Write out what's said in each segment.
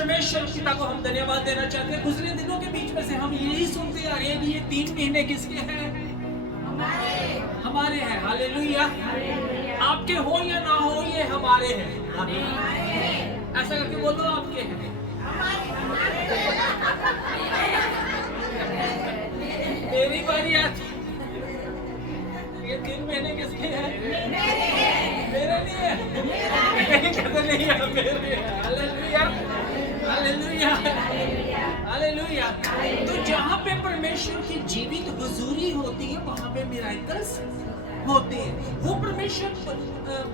परमेश्वर पिता को हम धन्यवाद देना चाहते हैं। गुजरे दिनों के बीच में से हम यही सुनते आ रहे हैं कि ये 3 महीने किसके हैं? हमारे हैं। हालेलुया। आपके हो या ना हो, ये हमारे हैं। ऐसा करके बोलो, आपके हैं। मेरी बारी आती, ये 3 महीने किसके हैं? मेरे लिए। नहीं है, मेरे हैं। Hallelujah, hallelujah, hallelujah. तो जहाँ पे परमेश्वर की जीवित हुजूरी होती है, वहाँ पे मिराकल्स होते हैं। वो परमेश्वर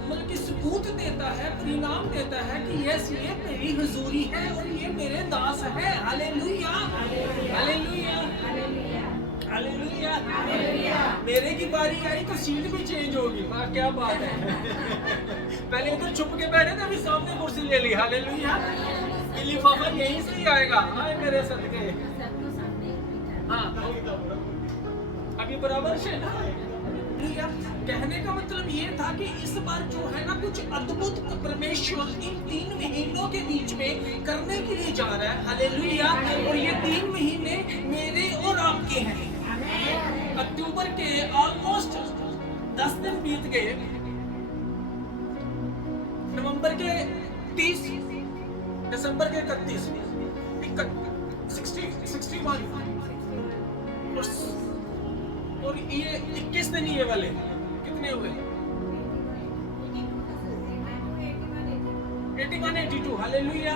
मतलब कि सबूत देता है, परिणाम देता है कि यस, ये मेरी हुजूरी है और ये मेरे दास है। Hallelujah, hallelujah, hallelujah. मेरे की बारी आई तो सीट भी चेंज होगी। वाह, क्या बात है। पहले उधर छुप के बैठे थे, अभी सामने कुर्सी ले ली। हालेलुया। लिफाफा यहीं से ही आएगा। आए मेरे सदके। हाँ, अभी बराबर से ना। कहने का मतलब ये था कि इस बार जो है ना, कुछ अद्भुत परमेश्वर इन 3 महीनों के बीच में करने के लिए जा रहा है। हालेलुया। और ये 3 महीने मेरे और आपके हैं। अक्टूबर के ऑलमोस्ट 10 दिन बीत गए, नवंबर के 30, दिसंबर के 31, 61 और ये 21 दिन ये वाले कितने हुए? 81, 82। हालेलुया।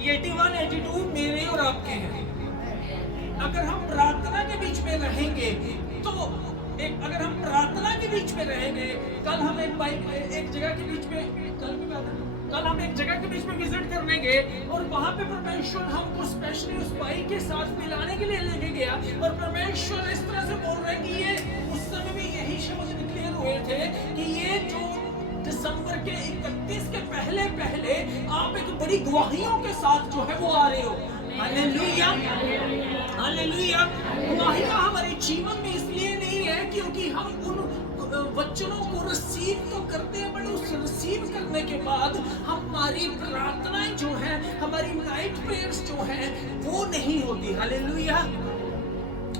ये 81, 82 मेरे और आपके हैं। अगर हम प्रार्थना के बीच में रहेंगे तो अगर हम प्रार्थना के बीच में रहेंगे, कल हम एक जगह के बीच में, कल हम एक जगह के बीच में विजिट करने गए और वहां पे परमेश्वर हमको स्पेशली उस भाई के साथ मिलाने के लिए लेके गया। और परमेश्वर इस तरह से बोल रहे हैं कि ये, उस समय भी यही शब्द डिक्लेयर हुए थे कि ये जो दिसंबर के 31 के पहले पहले आप एक बड़ी गवाहियों के साथ जो है वो आ रहे हो। Hallelujah, hallelujah. गवाहियां हमारे जीवन में इसलिए नहीं है क्योंकि हम उन वचनों को रिसीव तो करते हैं, बट उस रिसीव करने के बाद हमारी प्रार्थनाएं जो है, हमारी नाइट प्रेयर्स जो है, वो नहीं होती। Hallelujah,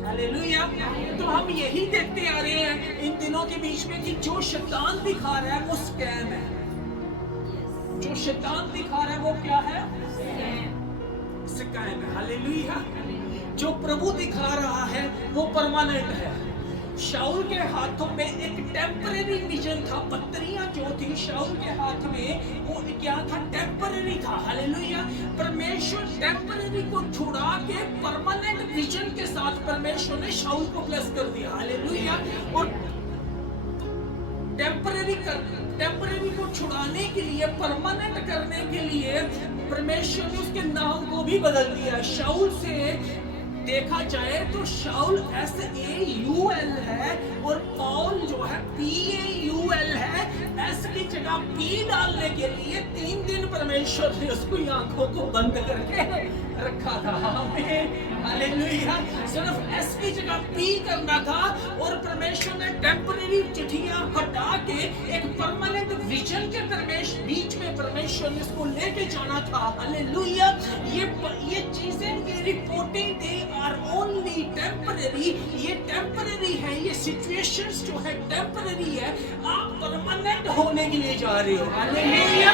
hallelujah. तो हम यही देखते आ रहे हैं इन दिनों के बीच में कि जो शैतान दिखा रहा है वो स्कैम है। जो शैतान दिखा रहा है वो क्या है? स्कैम है। हालेलुया। जो प्रभु दिखा रहा है वो परमानेंट है। शाऊल के हाथों में एक टेम्परेरी विजन था। पत्रियां जो थी शाऊल के हाथ में, वो क्या था? टेम्परेरी था। हालेलुया। परमेश्वर टेम्परेरी को छुड़ा के परमानेंट विजन के साथ परमेश्वर ने शाऊल को ब्लेस कर दिया। हालेलुया। और टेम्परेरी को छुड़ाने के लिए, परमानेंट करने के लिए परमेश्वर ने उसके नाम को भी बदल दिया। शाऊल से देखा जाए तो शाऊल SAUL है और पौल जो है PAUL है। S की जगह P डालने के लिए 3 दिन परमेश्वर ने उसकी आंखों को बंद करके रखा था। हालेलुया। सिर्फ S की जगह P करना था और परमेश्वर ने टेम्परेरी चिट्ठियां हटा के एक परमानेंट विजन के बीच में परमेश्वर ने इसको लेके जाना था। हालेलुया। ये चीजें, ये reporting, they are only temporary. ये टेम्परेरी है, ये सिचुएशंस जो है टेम्परेरी है। आप परमानेंट होने के लिए जा रहे हो। Hallelujah,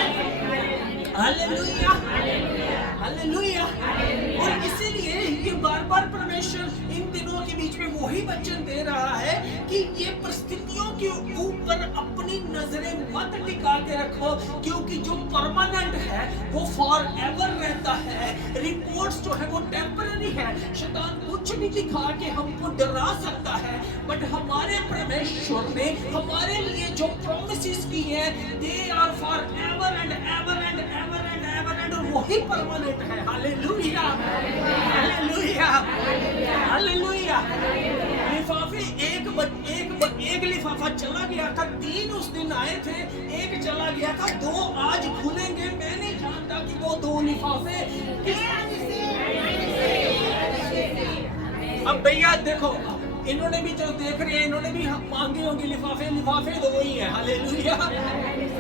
hallelujah, hallelujah. और इसीलिए ये बार बार परमेश्वर इन दिनों के बीच में वही वचन दे रहा है कि ये परिस्थितियों के ऊपर अपनी नजरें मत टिका के रखो, क्योंकि जो परमानेंट है वो फॉर एवर रहता है। रिपोर्ट्स जो है वो टेम्पररी है। शैतान कुछ भी दिखा के हमको डरा सकता है, बट हमारे परमेश्वर ने हमारे लिए जो प्रॉमिसेस की है, they are forever and ever and ever and ever and, और वही परमानेंट है। Hallelujah, hallelujah, hallelujah. लिफाफे एक लिफाफा चला गया था, 3 उस दिन आए थे, 1 चला गया था, 2 आज खुलेंगे। मैं नहीं जानता कि वो 2 लिफाफे अब भैया देखो, इन्होंने भी जो देख रहे हैं, इन्होंने भी मांगे होंगे लिफाफे 2 ही है। हालेलुया।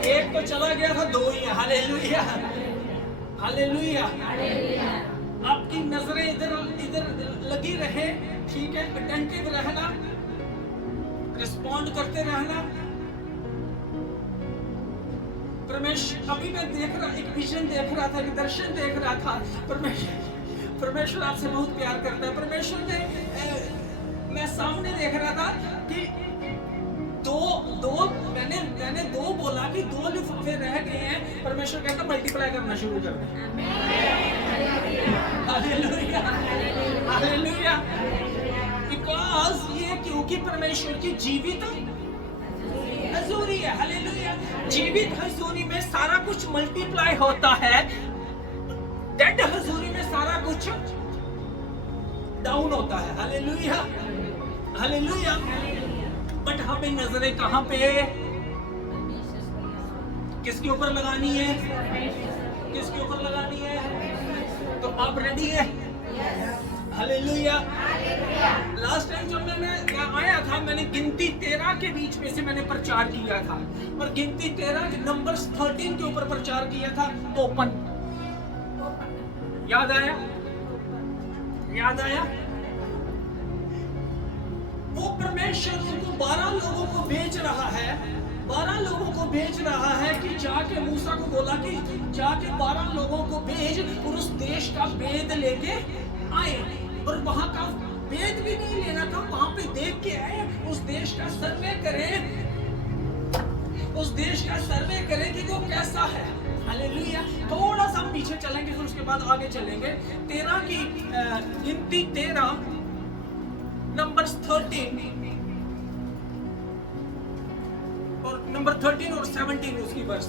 1 तो चला गया था, 2 ही है। Hallelujah, hallelujah. आपकी नजरें इधर इधर लगी रहे, ठीक है, अटेंटिव रहना, रिस्पॉन्ड करते रहना। परमेश्वर, अभी मैं देख रहा, एक विजन देख रहा था, एक दर्शन देख रहा था। परमेश्वर आपसे बहुत प्यार करता है। परमेश्वर ने मैं सामने देख रहा था कि मैंने दो बोला कि 2 लिफाफे रह गए हैं। परमेश्वर कहता मल्टीप्लाई करना शुरू कर दे। Hallelujah, hallelujah. बिकॉज़ ये, क्योंकि परमेश्वर की जीवित हजूरी है। हालेलुया। जीवित हजूरी में सारा कुछ मल्टीप्लाई होता है, डेड हजूरी में सारा कुछ डाउन होता है। Hallelujah, hallelujah. बट हमें नजरें कहां पे, किसके ऊपर लगानी है? किसके ऊपर लगानी है? तो आप रेडी है? हालेलुया। लास्ट टाइम जब मैं आया था, मैंने गिनती 13 के बीच में से मैंने प्रचार किया था, और गिनती 13 नंबर 13 के ऊपर प्रचार किया था। ओपन, याद आया? याद आया? वो परमेश्वर उनको 12 लोगों को भेज रहा है, 12 लोगों को भेज रहा है कि जाके मूसा को बोला कि जाके 12 लोगों को भेज और उस देश का भेद लेके आए। और वहां का भेद भी नहीं लेना था, वहां पे देख के आए, उस देश का सर्वे करें, उस देश का सर्वे करें कि वो कैसा है। हालेलुया। थोड़ा सा हम पीछे चलेंगे, फिर उसके बाद आगे चलेंगे। 13 की गिनती 13 नंबर 13 और नंबर 13 और 17 उसकी वर्ष।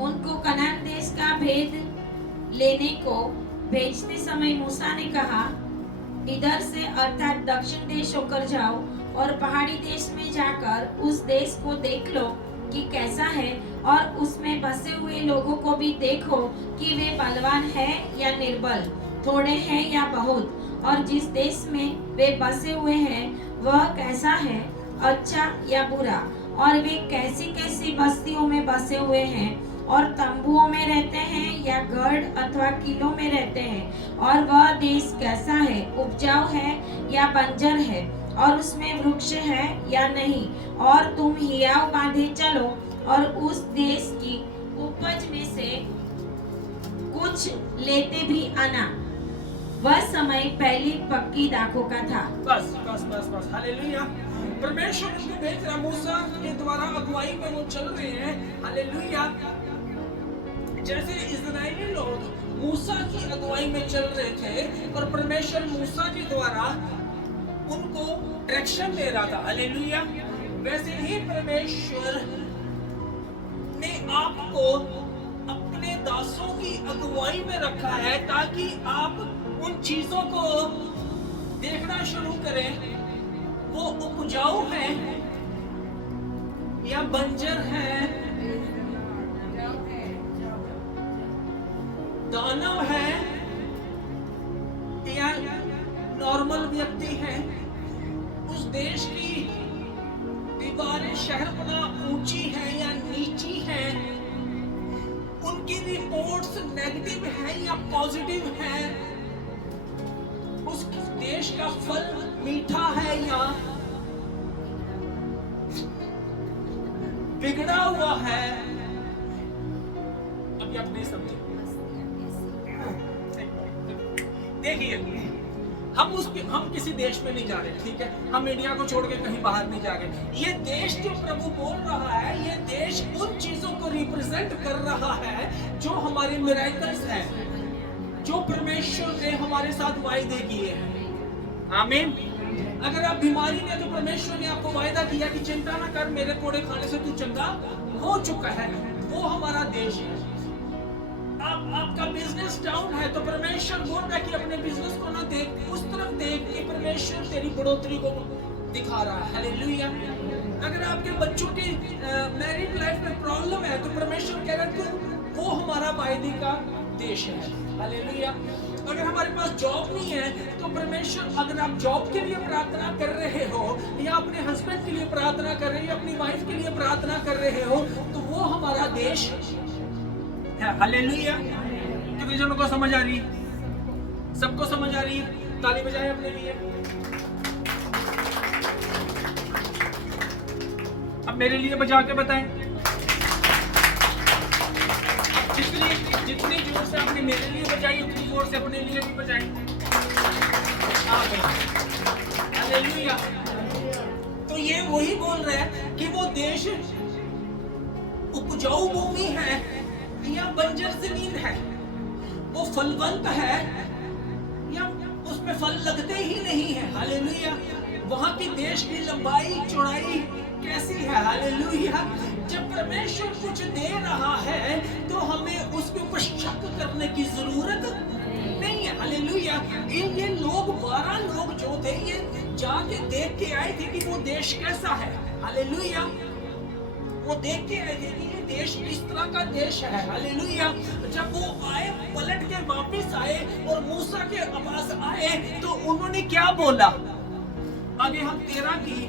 उनको कनान देश का भेद लेने को भेजते समय मूसा ने कहा, इधर से अर्थात दक्षिण देश होकर जाओ और पहाड़ी देश में जाकर उस देश को देख लो कि कैसा है, और उसमें बसे हुए लोगों को भी देखो कि वे बलवान है या निर्बल, थोड़े हैं या बहुत, और जिस देश में वे बसे हुए हैं वह कैसा है, अच्छा या बुरा, और वे कैसी कैसी बस्तियों में बसे हुए हैं, और तंबुओं में रहते हैं या गढ़ अथवा किलों में रहते हैं, और वह देश कैसा है, उपजाऊ है या बंजर है, और उसमें वृक्ष है या नहीं, और तुम हियाव बांधे चलो और उस देश की उपज में से कुछ लेते भी आना। वह समय पहली पक्की दाखों का था। बस बस बस बस। हालेलुया। परमेश्वर को भेज रहा, मूसा के द्वारा अगुवाई में वो चल रहे हैं। हालेलुया। जैसे इजरायली लोग मूसा की अगुवाई में चल रहे थे और परमेश्वर मूसा के द्वारा उनको डायरेक्शन दे रहा था। हालेलुया। वैसे ही परमेश्वर ने आपको अपने दासों की अगुवाई में रखा है ताकि आप उन चीजों को देखना शुरू करें, वो उपजाऊ है या बंजर है, दानव है या नॉर्मल व्यक्ति है। उस देश की दीवारें शहरपना ऊंची है या नीची है, उनकी रिपोर्ट्स नेगेटिव है या पॉजिटिव है, उस देश का फल मीठा है या बिगड़ा हुआ है। अभी आप नहीं समझे। देखिए, हम किसी देश में नहीं जा रहे, ठीक है, हम इंडिया को छोड़ के कहीं बाहर नहीं जा रहे। ये देश जो प्रभु बोल रहा है, ये देश उन चीजों को रिप्रेजेंट कर रहा है जो हमारे मिरेकल्स हैं, जो परमेश्वर ने हमारे साथ वायदे किए हैं। आमीन। अगर आप बीमारी में, तो परमेश्वर ने आपको वायदा किया कि चिंता ना कर, मेरे कोड़े खाने से तू चंगा हो चुका है। वो हमारा देश है। आपका बिजनेस डाउन है तो परमेश्वर बोल रहा है कि अपने बिजनेस को ना देख, उस तरफ देख कि परमेश्वर तेरी बढ़ोतरी को दिखा रहा है। हालेलुया। अगर आपके बच्चों की मैरिड लाइफ में प्रॉब्लम है तो परमेश्वर कह रहा है कि वो हमारा वायदे का देश है। हालेलुया। अगर हमारे पास जॉब नहीं है तो परमेश्वर, अगर आप जॉब के लिए प्रार्थना कर रहे हो या अपने हस्बैंड के लिए प्रार्थना कर रहे हो या अपनी वाइफ के लिए प्रार्थना कर रहे हो, तो वो हमारा देश है। हालेलुया। कितने जनों को समझ आ रही है? सबको समझ आ रही है? ताली बजाएं अपने लिए। अब मेरे लिए बजा के बताएं। जितनी जोर से आपने मेरे लिए बजाई उतनी जोर से अपने लिए भी बजाएं। हालेलुया। तो ये वही बोल रहा है कि वो देश उपजाऊ भूमि है या बंजर जमीन है, वो फलवंत है या उसमें फल लगते ही नहीं है। हालेलुया। वहां की देश की लंबाई चौड़ाई कैसी है? हालेलुया। जब परमेश्वर कुछ दे रहा है तो हमें उसके ऊपर शक करने की जरूरत नहीं है। हालेलुया। ये लोग 12 लोग जो थे ये जाके देख के आए थे कि वो देश कैसा है। हालेलुया। वो देख के आए थे कि ये देश किस तरह का देश है। हालेलुया। जब वो आए पलट के वापस आए और मूसा के पास आए तो उन्होंने क्या बोला? आगे हम 13 की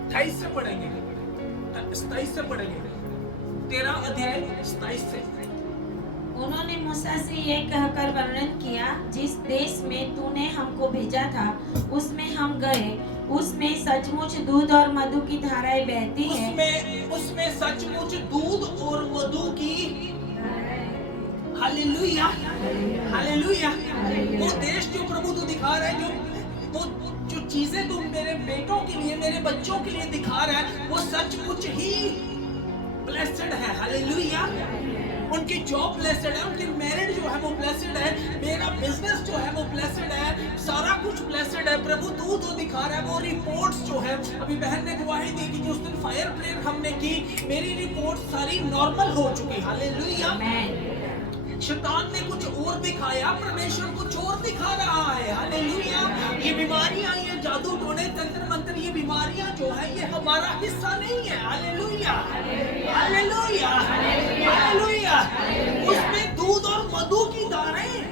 28 से पढ़ेंगे, 27 से पढ़ेंगे। 13 अध्याय 27 से। उन्होंने मूसा से ये कहकर वर्णन किया, जिस देश में तूने हमको भेजा था उसमें हम गए, उसमें सचमुच दूध और मधु की धाराएं बहती हैं। उसमें सचमुच दूध और मधु की। हालेलुया। हालेलुया। वो देश जो प्रभु तू दिखा रहा है, जो चीजें तुम मेरे बेटों के लिए, मेरे बच्चों के लिए दिखा रहा है, वो सचमुच ही ब्लेस्ड है। हालेलुया। उनकी जॉब ब्लेस्ड है, उनकी मैरिज जो है वो ब्लेस्ड है, मेरा बिजनेस जो है वो ब्लेस्ड है, सारा कुछ ब्लेस्ड है। प्रभु तू तो दिखा रहा है। वो रिपोर्ट्स जो है, अभी बहन ने गवाही दी कि उस दिन फायर प्रेयर हमने की, मेरी रिपोर्ट सारी नॉर्मल हो चुकी। हालेलुया। शैतान ने कुछ और दिखाया, परमेश्वर कुछ और दिखा रहा है। हालेलुया। ये बीमारियां, ये जादू टोने, तंत्र मंत्र, ये बीमारियां जो है ये हमारा हिस्सा नहीं है। हालेलुया। हालेलुया। हालेलुया। उसमें दूध और मधु की धाराएं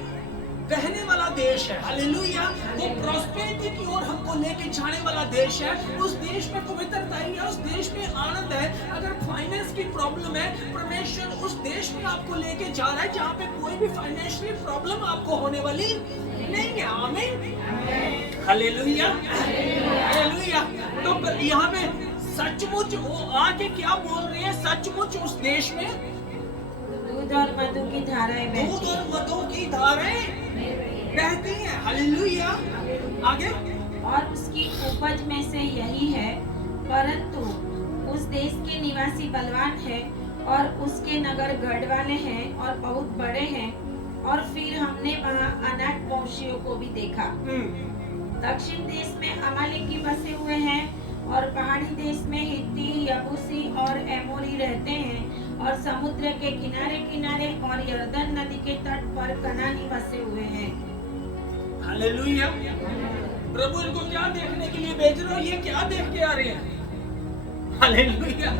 बहने वाला देश है। हालेलुया। वो प्रॉस्पेरिटी की ओर हमको लेके जाने वाला देश है। उस देश में पवित्रता है, उस देश में आनंद है। अगर फाइनेंस की प्रॉब्लम है, परमेश्वर उस देश में आपको लेके जा रहा है जहाँ पे कोई भी फाइनेंशियल प्रॉब्लम आपको होने वाली नहीं है। आमीन। हालेलुया। हालेलुया। तो यहाँ पे सचमुच वो आके क्या बोल रहे हैं? सचमुच उस देश में दूध और मधु की धाराएं बहती हैं। दूध और मधु की धाराएं बहती हैं। हालेलुया। आगे। और उसकी उपज में से यही है, परंतु उस देश के निवासी बलवान हैं और उसके नगर गढ़ वाले हैं और बहुत बड़े हैं। और फिर हमने वहाँ अनाथ वंशियों को भी देखा। दक्षिण देश में अमालेकी बसे हुए हैं और पहाड़ी देश में हित्ती, यबूसी और एमोरी रहते हैं और समुद्र के किनारे किनारे और यरदन नदी के तट पर कनानी बसे हुए हैं। हालेलुया। प्रभु इनको क्या देखने के लिए भेज रहे हो? ये क्या देख के आ रहे हैं? हालेलुया।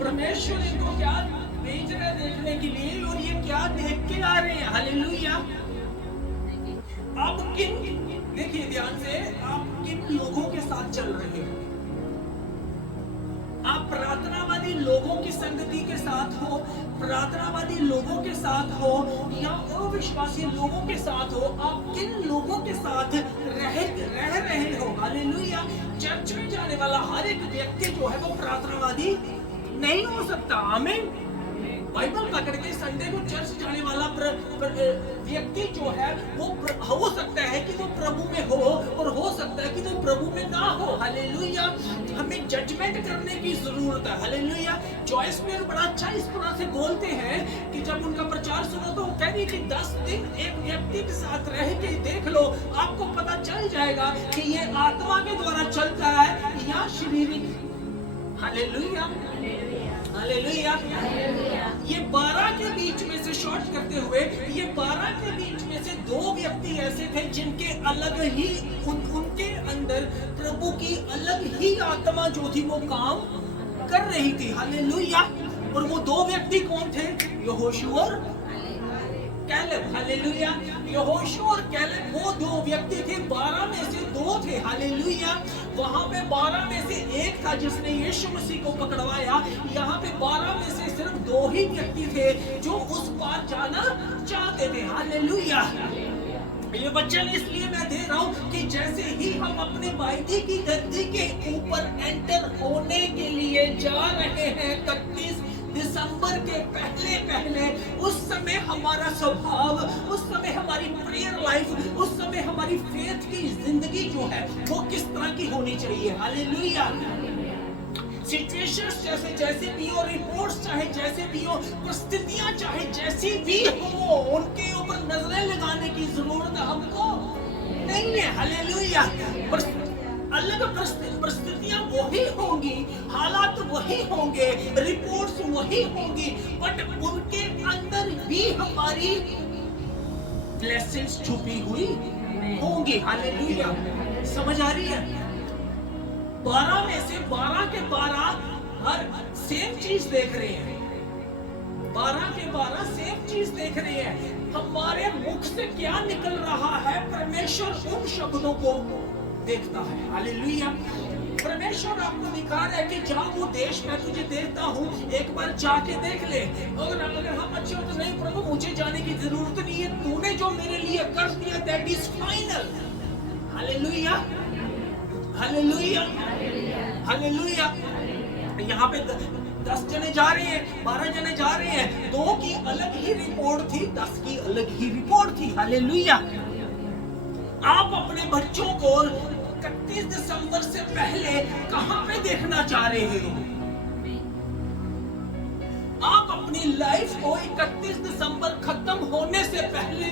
परमेश्वर इनको क्या भेज रहे हैं देखने के लिए, और ये क्या देख के आ रहे हैं? हालेलुया। आप देखिए ध्यान से, आप किन लोगों के साथ चल रहे हो? आप प्रार्थनावादी लोगों की संगति के साथ हो, प्रार्थनावादी लोगों के साथ हो या अविश्वासी लोगों के साथ हो? आप किन लोगों के साथ रह रहे हो? हालेलुया। चर्च में जाने वाला हर एक व्यक्ति जो है वो प्रार्थनावादी नहीं हो सकता। आमीन। बाइबल पकड़ के संडे को चर्च जाने वाला व्यक्ति जो है वो हो सकता है कि वो प्रभु में हो और हो सकता है कि वो प्रभु में ना हो। हालेलुया। हमें जजमेंट करने की जरूरत है। हालेलुया। जॉयस मेयर बड़ा अच्छा इस तरह से बोलते हैं कि जब उनका प्रचार सुनो तो वो कह रही कि 10 दिन एक व्यक्ति के साथ रह के देख लो, आपको पता चल जाएगा कि ये आत्मा के द्वारा चलता है या शारीरिक। हालेलुया। हालेलुया। ये 12 के बीच में से शॉर्ट करते हुए, ये 12 के बीच में से 2 व्यक्ति ऐसे थे जिनके अलग ही उनके अंदर प्रभु की अलग ही आत्मा जो थी वो काम कर रही थी। हालेलुया। और वो 2 व्यक्ति कौन थे? यहोशू और कैलेब। हालेलुया। यहोशू और कैलेब वो 2 व्यक्ति थे, 12 में से 2 थे। हालेलुया। वहां पे 12 में से एक था जिसने यीशु मसीह को पकड़वाया। यहाँ पे 12 में से सिर्फ 2 ही व्यक्ति थे जो उस पार जाना चाहते थे। हालेलुया। ये वचन इसलिए मैं दे रहा हूं कि जैसे ही हम अपने वायदे की गद्दी के ऊपर एंटर होने के लिए जा रहे हैं 31 दिसंबर के पहले उस समय हमारा स्वभाव, उस समय हमारी प्रेयर लाइफ, उस समय हमारी फेथ की जिंदगी जो है वो किस तरह की होनी चाहिए। हालेलुया। सिचुएशंस जैसे भी हो, रिपोर्ट्स चाहे जैसे भी हो, परिस्थितियां चाहे जैसी भी हो, उनके ऊपर नजरें लगाने की जरूरत हमको नहीं है। हालेलुया। अलग परिस्थितियां वही होंगी, हालात वही होंगे, रिपोर्ट्स वही होंगी, बट उनके अंदर भी हमारी ब्लेसिंग्स छुपी हुई होंगी। हालेलुया। समझ आ रही है? 12 में से 12 के 12 हर सेम चीज देख रहे हैं। 12 के 12 सेम चीज देख रहे हैं। हमारे मुख से क्या निकल रहा है, परमेश्वर उन शब्दों को देखता है। हालेलुया। परमेश्वर आपको दिखा रहा है कि जहाँ वो देश मैं तुझे देखता हूँ, एक बार जाके देख ले। अगर हम अच्छे हो तो नहीं प्रभु मुझे जाने की जरूरत नहीं है, तूने जो मेरे लिए कर दिया that is final. Hallelujah. Hallelujah. Hallelujah. यहाँ पे 10 जने जा रहे हैं, 12 जने जा रहे हैं। 2 की अलग ही रिपोर्ट थी, 10 की अलग ही रिपोर्ट थी। हालेलुया। आप अपने बच्चों को 31 दिसंबर से पहले कहां पे देखना चाह रहे हो? आप अपनी लाइफ को 31 दिसंबर खत्म होने से पहले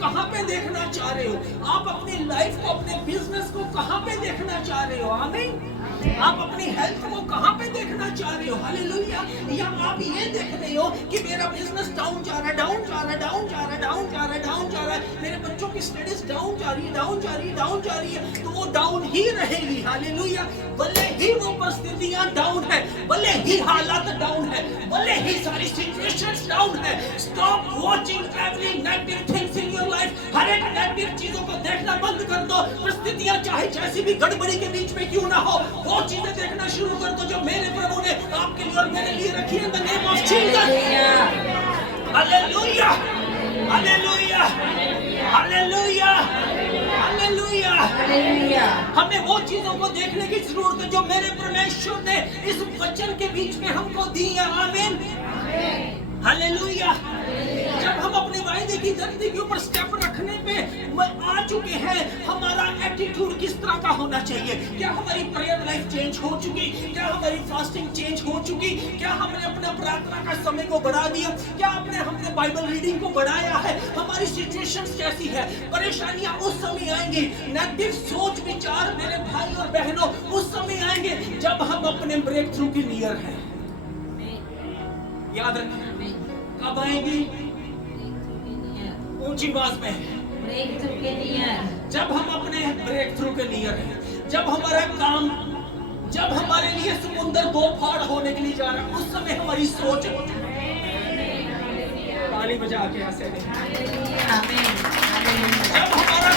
कहां पे देखना चाह रहे हो? आप अपनी लाइफ को, अपने बिजनेस को कहां पे देखना चाह रहे हो? आमीन। आप अपनी हेल्थ को कहां पे देखना चाह रहे हो? हालेलुया। या आप ये देख रहे हो कि मेरा बिजनेस डाउन जा रहा है, डाउन जा रहा है, डाउन जा रहा है, डाउन जा रहा है, डाउन जा रहा है, मेरे बच्चों की स्टडीज डाउन जा रही है, डाउन जा रही है, डाउन जा रही है, तो वो डाउन ही रहेगी। हालेलुया। भले ही वो परिस्थितियां डाउन है, भले ही हालात डाउन है, भले ही सारी सिचुएशंस डाउन है, stop watching every negative things in your life. हर एक नेगेटिव चीजों को देखना बंद कर दो। परिस्थितियां चाहे जैसी भी गड़बड़ी के बीच में क्यों ना हो, वो चीजें देखना शुरू कर दो जो मेरे प्रभु ने आपके लिए और मेरे लिए रखी है। In the name of Jesus. Hallelujah. Hallelujah. Hallelujah. Hallelujah. Hallelujah. हमें वो चीजों को देखने की जरूरत है जो मेरे परमेश्वर ने इस वचन के बीच में हमको दी है। आमीन। हालेलुया। जब हम अपने वायदे की धरती के ऊपर स्टेप रखने पे आ चुके हैं, हमारा एटीट्यूड किस तरह का होना चाहिए? क्या हमारी प्रेयर लाइफ चेंज हो चुकी? क्या हमारी फास्टिंग चेंज हो चुकी? क्या हमने अपने प्रार्थना का समय को बढ़ा दिया? क्या हमने बाइबल रीडिंग को बढ़ाया है? हमारी सिचुएशंस कैसी है? परेशानियां उस समय आएंगी, नेगेटिव सोच विचार मेरे भाई और बहनों उस समय आएंगे जब हम अपने ब्रेक थ्रू के नियर हैं। याद रखें, कब आएंगी? ऊंची आवाज में, ब्रेक थ्रू के नियर। जब हम अपने ब्रेक थ्रू के नियर हैं, जब हमारा काम, जब हमारे लिए समुंदर 2 फाड़ होने के लिए जा रहा है, उस समय हमारी सोच ताली बजा के ऐसे जब हमारा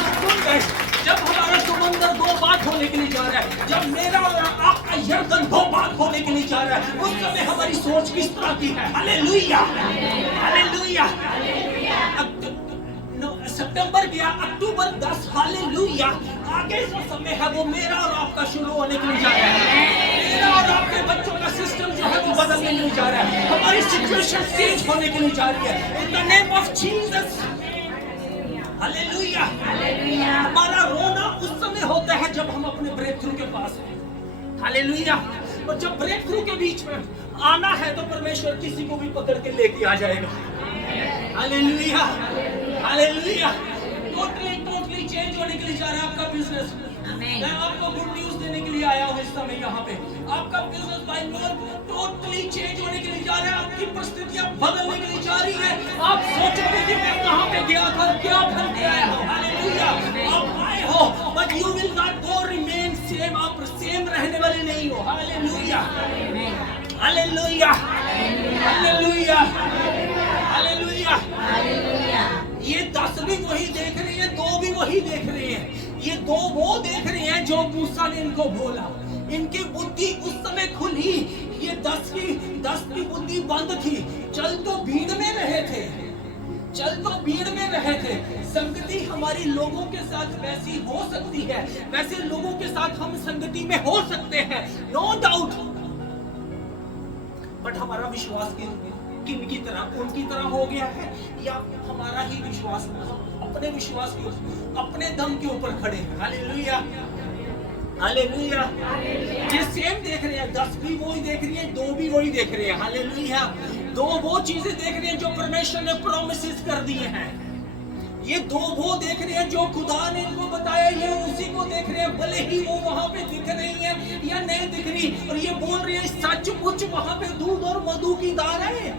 जब हमारा समुंदर 2 बात होने के लिए जा रहा है, जब मेरा और आपका यर्दन 2 बात होने के लिए जा रहा है, उस समय हमारी सोच किस तरह की है? हालेलुया। हालेलुया। सितंबर गया, अक्टूबर 10। हालेलुया। आगे जो समय है वो मेरा और आपका शुरू होने के लिए जा रहा है। मेरा और आपके बच्चों का सिस्टम जो है वो बदलने के लिए जा रहा है। हमारी सिचुएशन चेंज होने के लिए जा रही है। In the name of Jesus. Hallelujah. Hallelujah. हमारा रोना उस समय होता है जब हम अपने ब्रेक थ्रू के पास हैं। हालेलुया। और जब ब्रेक थ्रू के बीच में आना है तो परमेश्वर किसी को भी पकड़ के लेके आ जाएगा। हालेलुया। हालेलुया। टोटली चेंज होने के लिए जा रहा है आपका बिजनेस। मैं आपको गुड न्यूज देने के लिए आया हूँ इस समय यहाँ पे। आपका business by lord totally change होने के लिए जा रहा है। आपकी परिस्थितियां बदलने के लिए जा रही है। आप सोचोगे कि मैं कहाँ पे गया था, क्या बन के आया हूँ। हालेलुया। आप आए हो but you will not go remain same. आप सेम रहने वाले नहीं हो। हालेलुया। हालेलुया। हालेलुया। हालेलुया। ये 10 भी वही देख रहे हैं, 2 भी वही देख रहे हैं। ये दो वो देख रहे हैं जो मूसा ने इनको बोला। इनकी बुद्धि उस समय खुली। ये 10 की बुद्धि बंद थी। चल तो भीड़ में रहे थे, संगति हमारी लोगों के साथ वैसी हो सकती है, वैसे लोगों के साथ हम संगति में हो सकते हैं, नो डाउट। बट हमारा विश्वास किन की तरह, उनकी तरह हो गया है, या हमारा ही विश्वास, अपने विश्वास के, अपने दम के ऊपर खड़े हैं। Hallelujah, hallelujah. ये सेम देख रहे हैं, 10 भी वही देख रही है, 2 भी वही देख रहे हैं। हालेलुया। 2 वो चीजें देख रहे हैं जो परमेश्वर ने प्रॉमिसेस कर दिए हैं। ये 2 वो देख रहे हैं जो खुदा ने इनको बताया, ये उसी को देख रहे हैं, भले ही वो वहां पे दिख रही है या नहीं दिख रही। और ये बोल रही है सचमुच वहां पे दूध और मधु की धाराएं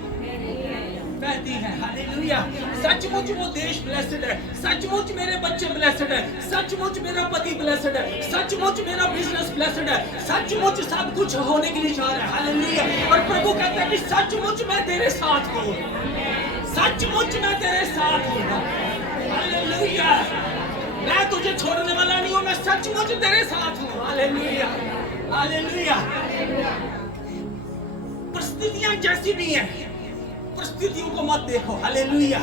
बहती है। हालेलुया। सचमुच वो देश ब्लेस्ड है, सचमुच मेरे बच्चे ब्लेस्ड है, सचमुच मेरा पति ब्लेस्ड है, सचमुच मेरा बिजनेस ब्लेस्ड है, सचमुच सब कुछ होने के लिए जा रहा है। हालेलुया। और प्रभु कहता है कि सचमुच मैं तेरे साथ हूँ, सचमुच मैं तेरे साथ हूँ। हालेलुया। मैं तुझे छोड़ने वाला नहीं हूँ, मैं सचमुच तेरे साथ हूँ। Hallelujah, hallelujah. परिस्थितियां जैसी भी हैं, परिस्थितियों को मत देखो। हालेलुया।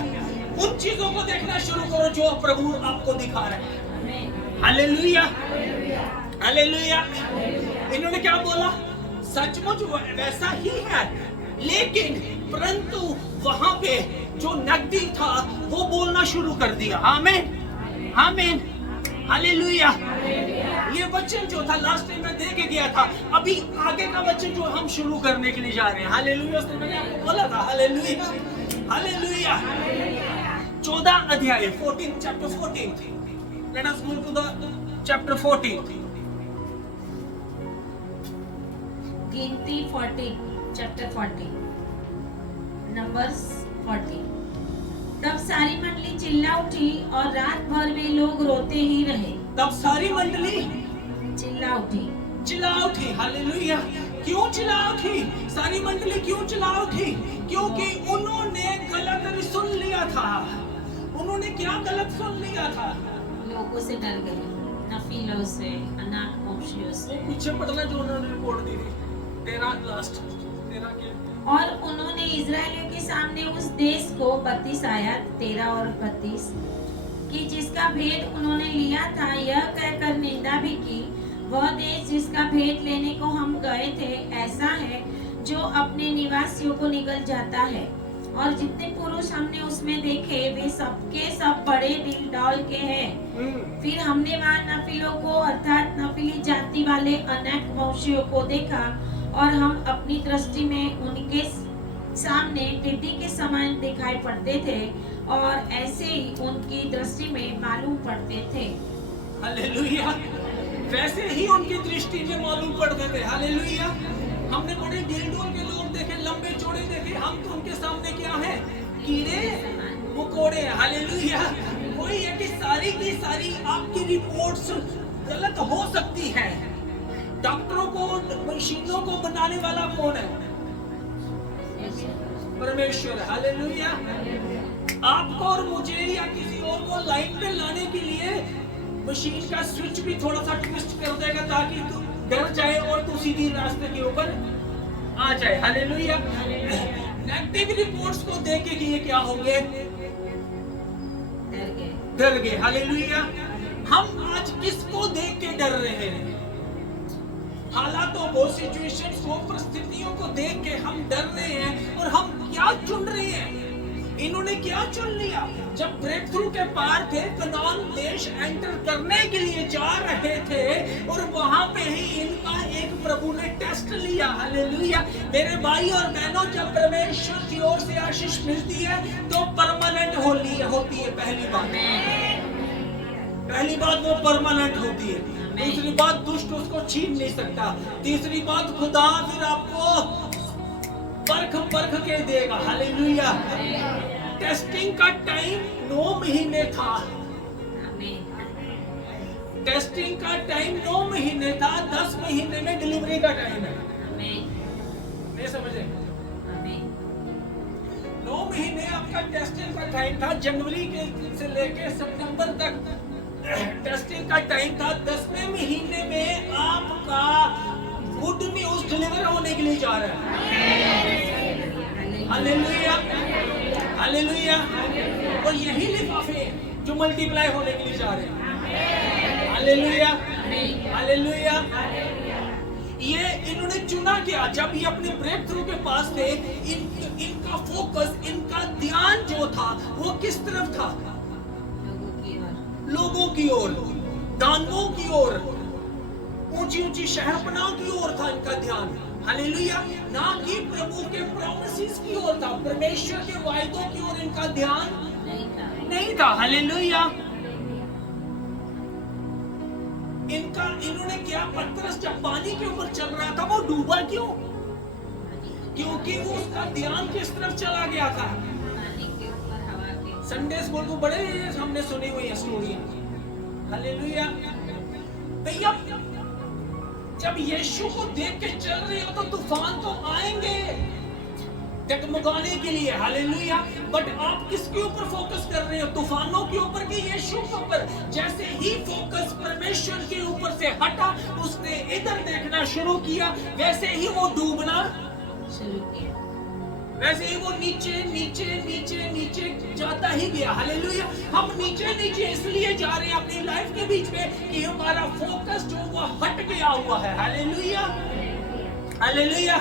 उन चीजों को देखना शुरू करो जो प्रभु आपको दिखा रहे हैं। Hallelujah, hallelujah. इन्होंने क्या बोला? सचमुच वैसा ही है, लेकिन परंतु वहां पे जो नकदी था वो बोलना शुरू कर दिया। आमीन, आमीन, हालेलुया। ये वचन जो था लास्ट टाइम मैं दे के गया था, अभी आगे का वचन जो हम शुरू करने के लिए जा रहे हैं। हालेलुया। उसने मैंने आपको बोला था। Hallelujah, hallelujah. 14 अध्याय 14 chapter 14। Let us go to the chapter 14। गिनती 40 चैप्टर 40 नंबर्स 40। तब सारी मंडली चिल्ला उठी और रात भर वे लोग रोते ही रहे। तब सारी मंडली चिल्ला उठी। हालेलुया। क्यों चिल्ला उठी? सारी मंडली क्यों चिल्ला उठी? क्योंकि उन्होंने गलत सुन लिया था। उन्होंने क्या गलत सुन लिया था? लोगों से डर गए, नफीलों से, अनाक मोक्षियों से। वो पीछे पड़ना जो उन्होंने रिपोर्ट दी थी। तेरा लास्ट, तेरा क्या? और उन्होंने इजरायलियों के सामने उस देश को 32 आयत 13 और 32 कि जिसका भेद उन्होंने लिया था, यह कहकर निंदा भी की, वह देश जिसका भेद लेने को हम गए थे ऐसा है जो अपने निवासियों को निगल जाता है। और जितने पुरुष हमने उसमें देखे वे सबके सब बड़े दिल डौल के हैं। फिर हमने वहाँ नफीलों को अर्थात नफीली जाति वाले अनेक वंशियों को देखा, और हम अपनी दृष्टि में उनके सामने टिड्डी के समान दिखाई पड़ते थे, और ऐसे ही उनकी दृष्टि में मालूम पड़ते थे। हालेलुया। वैसे ही उनकी दृष्टि में मालूम पड़ते थे। हालेलुया। हमने बड़े दिल-डोल के लोग देखे, लंबे चौड़े देखे, हम तो उनके सामने क्या है? कीड़े मकोड़े। हालेलुया। वही है कि सारी की सारी आपकी रिपोर्ट्स गलत हो सकती है। डॉक्टरों को, मशीनों को बनाने वाला कौन है? परमेश्वर। हालेलुया। आपको और मुझे या किसी और को लाइन पे लाने के लिए मशीन का स्विच भी थोड़ा सा ट्विस्ट कर देगा ताकि तू डर जाए और तू सीधी रास्ते के ऊपर आ जाए। हालेलुया। नेगेटिव रिपोर्ट्स को देख के ये क्या होंगे? डर गए। हालेलुया। हम आज किसको देख के डर रहे हैं? हालातों को, सिचुएशंस को, परिस्थितियों को देख के हम डर रहे हैं, और हम क्या चुन रहे हैं? इन्होंने क्या चुन लिया? जब ब्रेक थ्रू के पार थे, कनान देश एंटर करने के लिए जा रहे थे, और वहां पे ही इनका एक प्रभु ने टेस्ट लिया। हालेलुया। मेरे भाई और बहनों, जब परमेश्वर की ओर से आशीष मिलती है तो परमानेंट होती है। पहली बात वो परमानेंट होती है। दूसरी बात, दुष्ट उसको छीन नहीं सकता। तीसरी बात, खुदा फिर आपको परख के देगा। हालेलुया। टेस्टिंग का टाइम 9 महीने था। टेस्टिंग का टाइम 9 महीने था। 10 महीने में डिलीवरी का टाइम है। नहीं समझे? 9 महीने आपका टेस्टिंग का टाइम था। जनवरी के से लेके सितंबर तक टेस्टिंग का टाइम था, 10वें महीने में आपका गुड न्यूज डिलीवर होने के लिए जा रहा है। Hallelujah, hallelujah. और यही लिफाफे हैं जो मल्टीप्लाई होने के लिए जा रहे हैं। Hallelujah, hallelujah. ये इन्होंने चुना क्या? जब ये अपने ब्रेक थ्रू के पास थे, इनका फोकस, इनका ध्यान जो था वो किस तरफ था? लोगों की ओर, दानवों की ओर, ऊंची ऊंची शहरपनाहों की ओर था इनका ध्यान। हालेलुया। ना कि प्रभु के प्रॉमिसेस की ओर था, परमेश्वर के वायदों की ओर इनका ध्यान नहीं था। हालेलुया। इन्होंने क्या, पतरस जब पानी के ऊपर चल रहा था वो डूबा क्यों? क्योंकि वो उसका ध्यान किस तरफ चला गया था? संडे स्कूल को बड़े हमने सुनी हुई है स्टोरियां। हालेलुया। भैया जब यीशु को देख के चल रहे हो तो तूफान तो आएंगे डगमगाने के लिए। हालेलुया। बट आप किसके ऊपर फोकस कर रहे हो? तूफानों के ऊपर कि यीशु के ऊपर? जैसे ही फोकस परमेश्वर के ऊपर से हटा, उसने इधर देखना शुरू किया, वैसे ही वो डूबना शुरू किया, वैसे ही वो नीचे नीचे नीचे नीचे जाता ही गया। हालेलुया। हम नीचे नीचे इसलिए जा रहे हैं अपनी लाइफ के बीच में कि हमारा फोकस जो वो हट गया हुआ है। Hallelujah, hallelujah.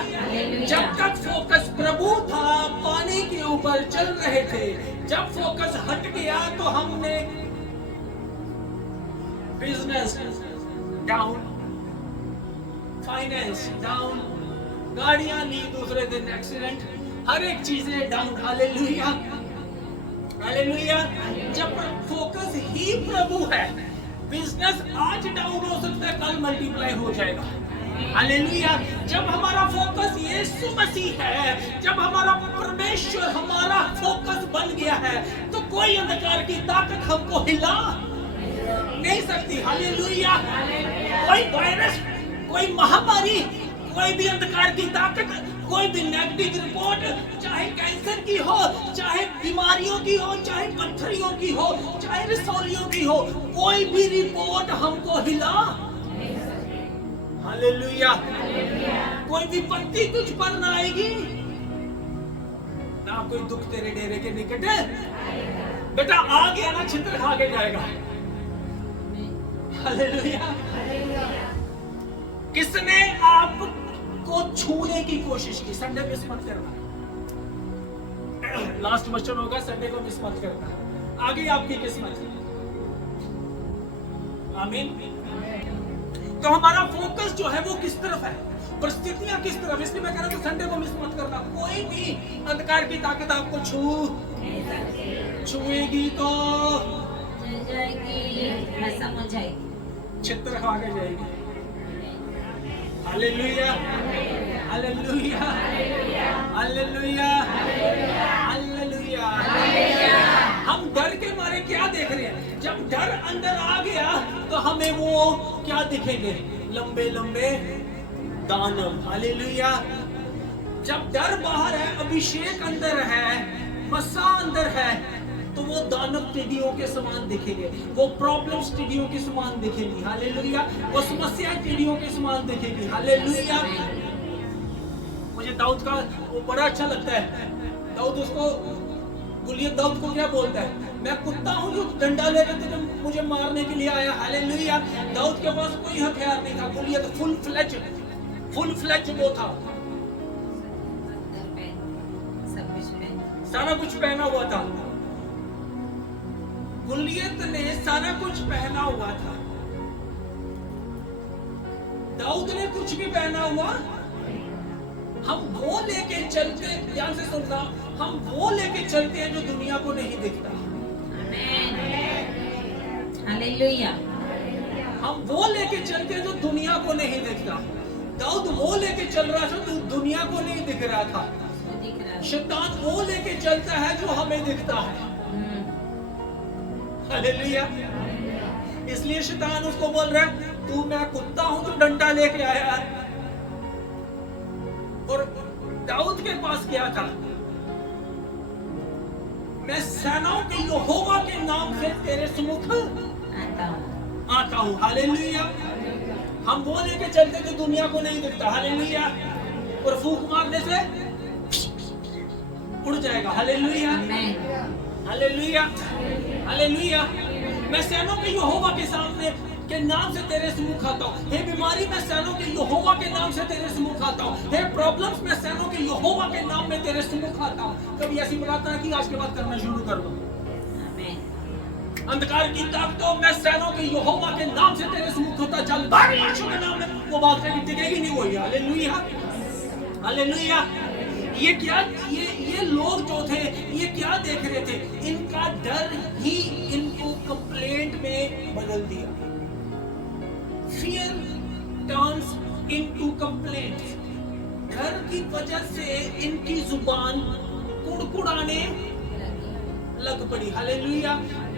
जब तक फोकस प्रभु था, पानी के ऊपर चल रहे थे, जब फोकस हट गया तो हमने बिजनेस डाउन, फाइनेंस डाउन, गाड़ियां ली दूसरे दिन एक्सीडेंट, हर एक चीजें डाउन। Hallelujah, hallelujah. जब फोकस ही प्रभु है, बिजनेस आज डाउन हो सकता है, कल मल्टीप्लाई हो जाएगा। हालेलुया। जब हमारा फोकस यीशु मसीह है, जब हमारा परमेश्वर हमारा फोकस बन गया है, तो कोई अंधकार की ताकत हमको हिला नहीं सकती। हालेलुया। कोई वायरस, कोई महामारी, कोई भी अंधकार की ताकत, कोई भी नेगेटिव रिपोर्ट, चाहे कैंसर की हो, चाहे बीमारियों की हो, चाहे पत्थरियों की हो, चाहे रसौलियों की हो, कोई भी रिपोर्ट हमको हिला। हालेलुया। कोई विपत्ति तुझ पर ना आएगी, ना कोई दुख तेरे डेरे के निकट है। बेटा आ गया ना, छितर खा के जाएगा। हालेलुया। किसने आपको छूने की कोशिश की? संडे मिस मत करना, लास्ट वचन होगा, संडे को मिस मत करना। आगे आपकी किस्मत। आमीन। तो हमारा फोकस जो है वो किस तरफ है, परिस्थितियां किस तरफ? इसलिए मैं कह रहा हूं संडे को मिस मत करना। कोई भी अंधकार की ताकत आपको छुएगी तो खत्म हो जाएगी, छितर खा के जाएगी। Hallelujah, hallelujah, hallelujah, hallelujah. हम डर के मारे क्या देख रहे हैं? जब डर अंदर आ गया तो हमें वो क्या दिखेंगे? लंबे लंबे दानव। हालेलुया। जब डर बाहर है, अभिषेक अंदर है, मसा अंदर है, तो वो दानव टिड्डियों के समान दिखेंगे, वो प्रॉब्लम्स टिड्डियों के समान दिखेगी। हालेलुया। वो समस्या टिड्डियों के समान दिखेगी। हालेलुया। मुझे दाऊद का वो बड़ा अच्छा लगता है। दाऊद उसको, गुलियत दाऊद को क्या बोलता है? मैं कुत्ता हूँ जो डंडा लेकर तुझे मुझे मारने के लिए आया। हालेलुया। दाऊद के पास कोई हथियार नहीं था। गुलियत फुल फ्लेज वो था, सारा कुछ पहना हुआ था। गुलियत ने सारा कुछ पहना हुआ था, दाऊद ने कुछ भी पहना हुआ। हम वो लेके चलते, ध्यान से सुनना, हम वो लेके चलते हैं जो दुनिया को नहीं दिखता। हालेलुया। हम वो लेके चलते हैं जो दुनिया को नहीं दिखता। दाऊद वो लेके चल रहा था जो दुनिया को नहीं दिख रहा था। शैतान वो लेके चलता है जो हमें दिखता है। हालेलुया। इसलिए शैतान उसको बोल रहा है, तू मैं कुत्ता हूं जो डंडा लेके आया है। और दाऊद के पास क्या था? मैं सेनाओं के यहोवा के नाम से तेरे सम्मुख आता हूँ। आता हूँ। हालेलुया। हम वो लेके चलते थे दुनिया को नहीं दिखता। हालेलुया। और फूंक मारने से उड़ जाएगा। हालेलुया। आमेन। हालेलुया। हालेलुया। मैं सेनों के यहोवा के सामने के नाम से तेरे से मुंह खाता हूँ। हे बीमारी, मैं सेनों के यहोवा के नाम से तेरे से मुंह खाता हूँ। हे प्रॉब्लम्स, मैं सेनों के यहोवा के नाम में तेरे से मुंह खाता हूँ। कभी ऐसी प्रार्थना की, आज के बाद करना शुरू कर दो। आमेन। अंधकार की ताकतों, मैं सेनों के यहोवा के नाम से तेरे से मुंह खाता, चल भाग यीशु के नाम में। वो बात कहीं टिकेगी नहीं हुई। हालेलुया। हालेलुया। ये क्या, ये लोग जो थे, ये क्या देख रहे थे? इनका डर ही इनको कंप्लेंट में बदल दिया। Fear turns into complaints. डर की वजह से इनकी जुबान कुड़कुड़ाने लग पड़ी। हालेलुया।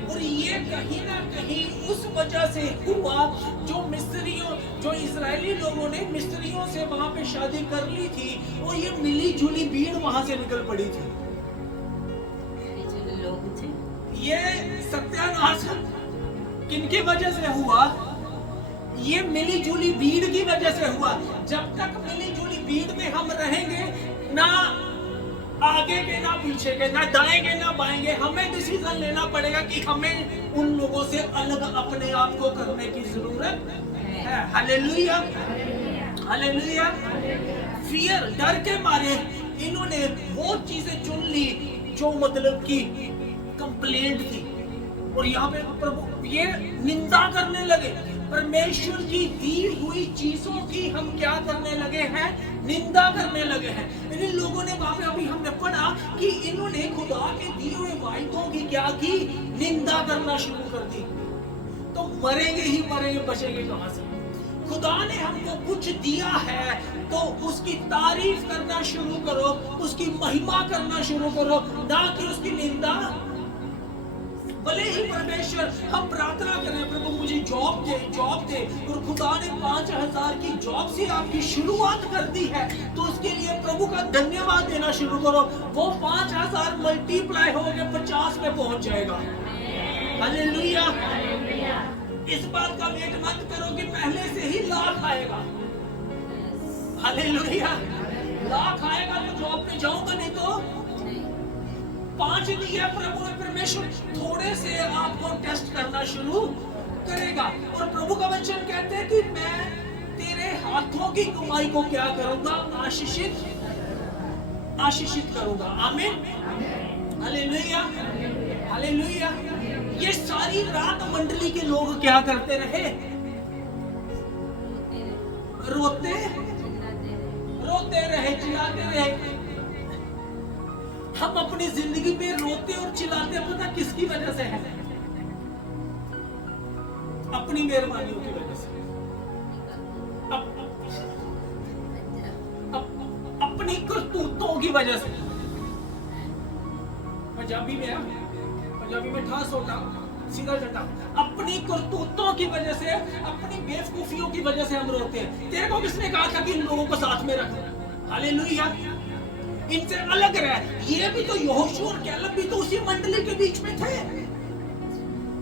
और ये कहीं ना कहीं उस वजह से हुआ जो मिस्रियों, जो इजरायली लोगों ने मिस्रियों से वहां पे शादी कर ली थी, और ये मिली जुली भीड़ वहां से निकल पड़ी थी। जो लोग थे, ये सत्यानाश किनकी वजह से हुआ? ये मिली जुली भीड़ की वजह से हुआ। जब तक मिली जुली भीड़ में हम रहेंगे, ना आगे के ना पीछे के, ना दाएं के ना बाएं के, हमें डिसीजन लेना पड़ेगा कि हमें उन लोगों से अलग अपने आप को करने की जरूरत है। हालेलुया। हालेलुया। फियर, डर के मारे इन्होंने वो चीजें चुन ली जो मतलब की कंप्लेंट थी। और यहाँ पे प्रभु ये निंदा करने लगे। परमेश्वर की दी हुई चीजों की हम क्या करने लगे हैं? निंदा करने लगे हैं। इन लोगों ने, वहां पे अभी हमने पढ़ा कि इन्होंने खुदा के दिए हुए वायदों की क्या की? निंदा करना शुरू कर दी। तो मरेंगे ही मरेंगे, बचेंगे कहां से? खुदा ने हमको कुछ दिया है तो उसकी तारीफ करना शुरू करो, उसकी महिमा करना शुरू करो, ना कि उसकी निंदा। भले ही परमेश्वर, हम प्रार्थना करें, प्रभु मुझे जॉब दे, जॉब दे, और खुदा ने 5000 की जॉब से आपकी शुरुआत कर दी है, तो उसके लिए प्रभु का धन्यवाद देना शुरू करो। वो 5000 मल्टीप्लाई होके 50 में पहुंच जाएगा। हालेलुया। इस बात का वेट मत करो कि पहले से ही लाख आएगा। हालेलुया। लाख आएगा तो जॉब पे जाऊंगा, नहीं तो 5 दिया प्रभु ने, परमेश्वर थोड़े से आपको टेस्ट करना शुरू करेगा। और प्रभु का वचन कहते हैं कि मैं तेरे हाथों की कमाई को क्या करूंगा? आशीषित करूंगा। आमीन। हालेलुया। हालेलुया। ये सारी रात मंडली के लोग क्या करते रहे? रोते रहे, चिल्लाते रहे। हम अपनी जिंदगी में रोते और चिल्लाते, पता किसकी वजह से है? अपनी मेहरबानियों की वजह से, अपनी करतूतों की वजह से। पंजाबी में ठास होता, सीधा चटा। अपनी करतूतों की वजह से, अपनी बेवकूफियों की वजह से हम रोते हैं। तेरे को किसने कहा था कि इन लोगों को साथ में रख? हालेलुया। इनसे अलग रह। ये भी तो यहोशू और कैलेब भी तो उसी मंडली के बीच में थे,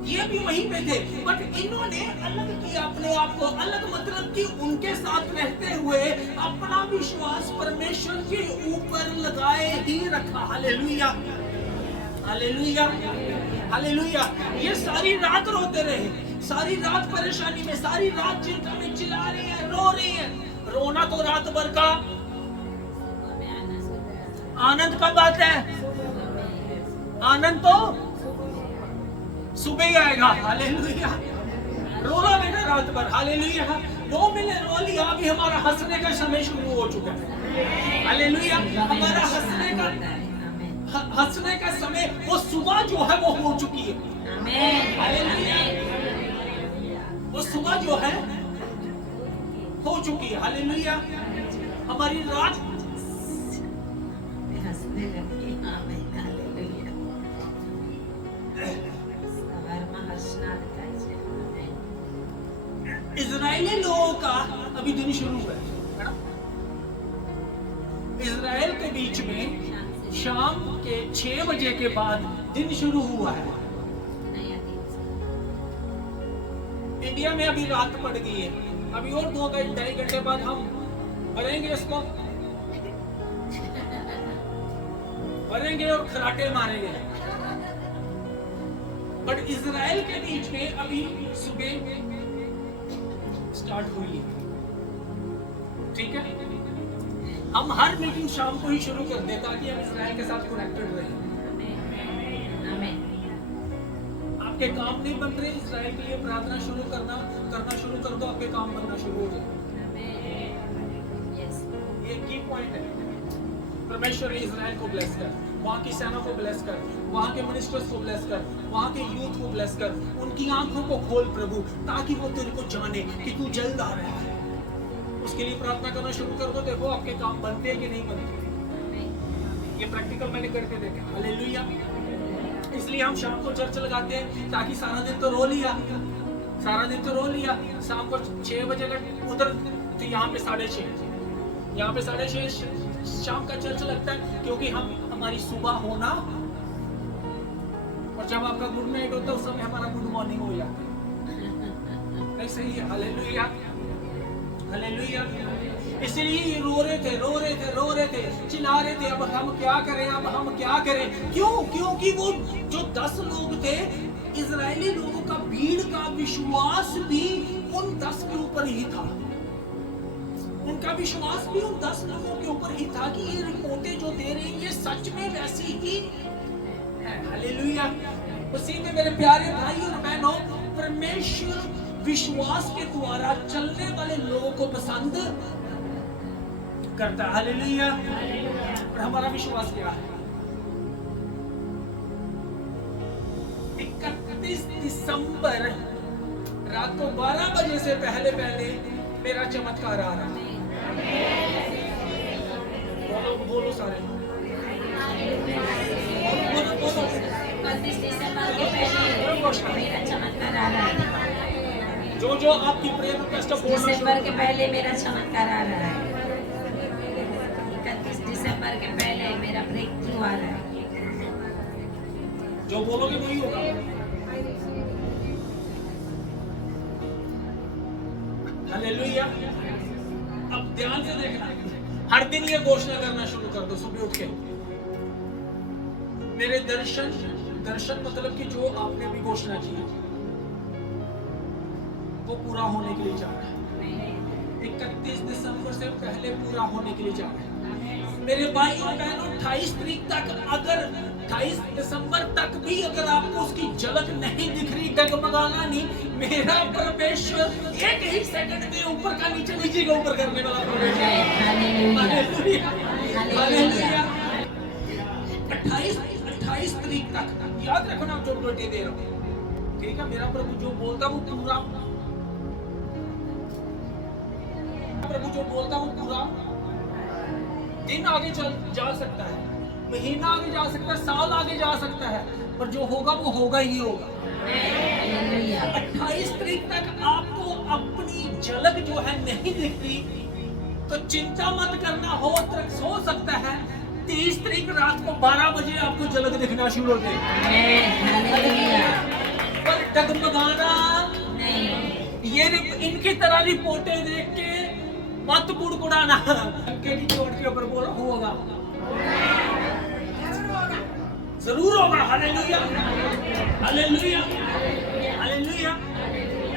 ये भी वहीं पे थे, बट इन्होंने अलग किया अपने आप को। अलग मतलब कि उनके साथ रहते हुए अपना विश्वास परमेश्वर के ऊपर लगाए ही रखा। हालेलुया। हालेलुया। हालेलुया। ये सारी रात रोते रहे, सारी रात परेशानी में, सारी रात चिंता में, चिल्ला रही है, रो रही है। रोना तो रात भर का, आनंद कब आता है? आनंद तो सुबह ही आएगा। हालेलुया। रोना बेटा रात भर। हालेलुया। 2 महीने रो लिया, अभी हमारा हंसने का समय शुरू हो चुका है। हालेलुया। हमारा हंसने का समय, वो सुबह जो है वो हो चुकी है। हालेलुया। वो सुबह जो है हो चुकी है। हालेलुया। हमारी रात इजरायली लोगों का अभी दिन शुरू हुआ है। इजराइल के बीच में शाम के 6 बजे के बाद दिन शुरू हुआ है। इंडिया में अभी रात पड़ गई है, अभी और 2-2.5 घंटे बाद हम भरेंगे इसको, भरेंगे और खराटे मारेंगे। बट इजराइल के बीच में अभी सुबह स्टार्ट हुई है, ठीक है। हम हर मीटिंग शाम को ही शुरू कर दें ताकि हम इजराइल के साथ कनेक्टेड रहें। आपके काम नहीं बन रहे, इजराइल के लिए प्रार्थना करना शुरू कर दो, आपके काम बनना शुरू हो जाए। ये की पॉइंट है। परमेश्वर इजराइल को ब्लेस कर, वहाँ की सेना को ब्लेस कर, वहाँ के मिनिस्टर्स को ब्लेस कर, वहाँ के यूथ को ब्लेस कर, उनकी आंखों को खोल प्रभु, ताकि वो तेरे को जाने कि तू जल्द आ रहा है। उसके लिए प्रार्थना करना शुरू कर दो, देखो आपके काम बनते हैं कि नहीं बनते। ये प्रैक्टिकल मैंने करके देखा। हालेलुया। इसलिए हम शाम को चर्च लगाते हैं ताकि सारा दिन तो रो लिया, शाम को 6 बजे उधर, तो यहाँ पे 6:30, यहाँ पे 6:30 शाम का चर्च लगता है, क्योंकि हमारी सुबह होना, और जब आपका गुड नाइट होता है उस समय हमारा गुड मॉर्निंग हो जाता है। नहीं सही है? Hallelujah, hallelujah. इसलिए ये रो रहे थे, चिल्ला रहे थे, अब हम क्या करें। क्योंकि वो जो 10 लोग थे, इजरायली लोगों का, भीड़ का विश्वास भी उन 10 के ऊपर ही था। उनका विश्वास भी उन 10 लोगों के ऊपर ही था कि ये रिपोर्टें जो दे रही हैं ये सच में वैसी ही है। हालेलुया। उसी में मेरे प्यारे भाई और बहनों, परमेश्वर विश्वास के द्वारा चलने वाले लोगों को पसंद करता है। हालेलुया। और हमारा विश्वास क्या है? 31 दिसंबर रात को 12 बजे से पहले मेरा चमत्कार आ रहा है। बोलो सारे, बोलो। 31 दिसंबर के पहले मेरा चमत्कार आ रहा है। जो आपकी प्रेयर रिक्वेस्ट है, दिसंबर के पहले मेरा चमत्कार आ रहा है। 31 दिसंबर के पहले मेरा ब्रेक थ्रू आ रहा है। जो बोलोगे वही होगा। हालेलुया। अब ध्यान से देखना, हर दिन ये घोषणा करना शुरू कर दो सुबह उठ के, मेरे दर्शन मतलब कि जो आपने अभी घोषणा की वो पूरा होने के लिए जा रहा है। 31 दिसंबर से पहले पूरा होने के लिए जा रहा है। मेरे भाई और बहनों, 28 तारीख तक, अगर 28 दिसंबर तक भी अगर आपको उसकी झलक नहीं दिख रही, डगमगाना नहीं, मेरा परमेश्वर एक ही सेकंड में ऊपर का नीचे का ऊपर करने वाला परमेश्वर है। हालेलुया। 28 तारीख तक याद रखना जो डोटे दे रहा हूँ, ठीक है। मेरा प्रभु जो बोलता वो पूरा, प्रभु जो बोलता वो पूरा। दिन आगे जा सकता है, महीना आगे जा सकता है, साल आगे जा सकता है, पर जो होगा वो होगा ही होगा। 28 तारीख तक आपको अपनी झलक जो है नहीं दिखती, तो चिंता मत करना, हो सकता है 30 तारीख रात को 12 बजे आपको झलक दिखना शुरू हो जाए। पर डगमगाना नहीं, ये इनकी तरह रिपोर्टें देख के मत बुड़बुड़ाना। चोट के ऊपर बोलो होगा, जरूर होगा। Hallelujah, hallelujah, hallelujah.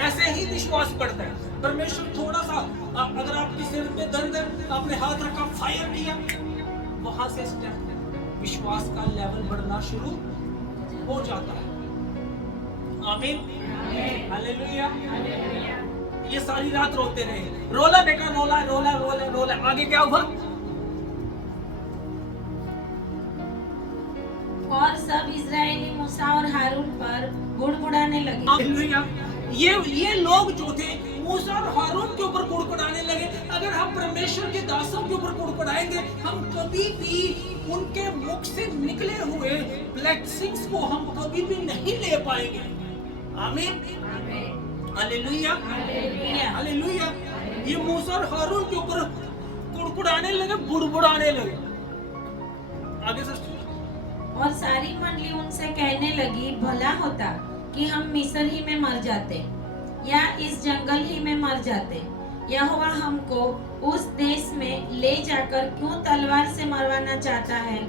ऐसे ही विश्वास बढ़ता है। परमेश्वर थोड़ा सा, अगर आपके सिर पे दर्द है, आपने हाथ रखा, फायर किया, वहां से स्टेप विश्वास का लेवल बढ़ना शुरू हो जाता है। आमीन, हालेलुया। ये सारी रात रोते रहे, रोला बेटा, रोला। आगे क्या हुआ? और सब इजरायली मूसा और हारून पर गुड़गुड़ाने लगे। हालेलुया। ये लोग जो थे, मूसा और हारून के ऊपर गुड़गुड़ाने लगे। अगर हम परमेश्वर के दासों के ऊपर गुड़गुड़ाएंगे, हम कभी भी उनके मुख से निकले हुए ब्लेसिंग्स को हम कभी भी नहीं ले पाएंगे। आमीन, हालेलुया, हालेलुया। ये मूसा और हारून के ऊपर गुड़गुड़ाने लगे, बुड़बुड़ाने लगे। आगे से और सारी मंडली उनसे कहने लगी, भला होता कि हम मिस्र ही में मर जाते। या इस जंगल ही में मर जाते। यहोवा हमको उस देश में ले जाकर क्यों तलवार से मरवाना चाहता है?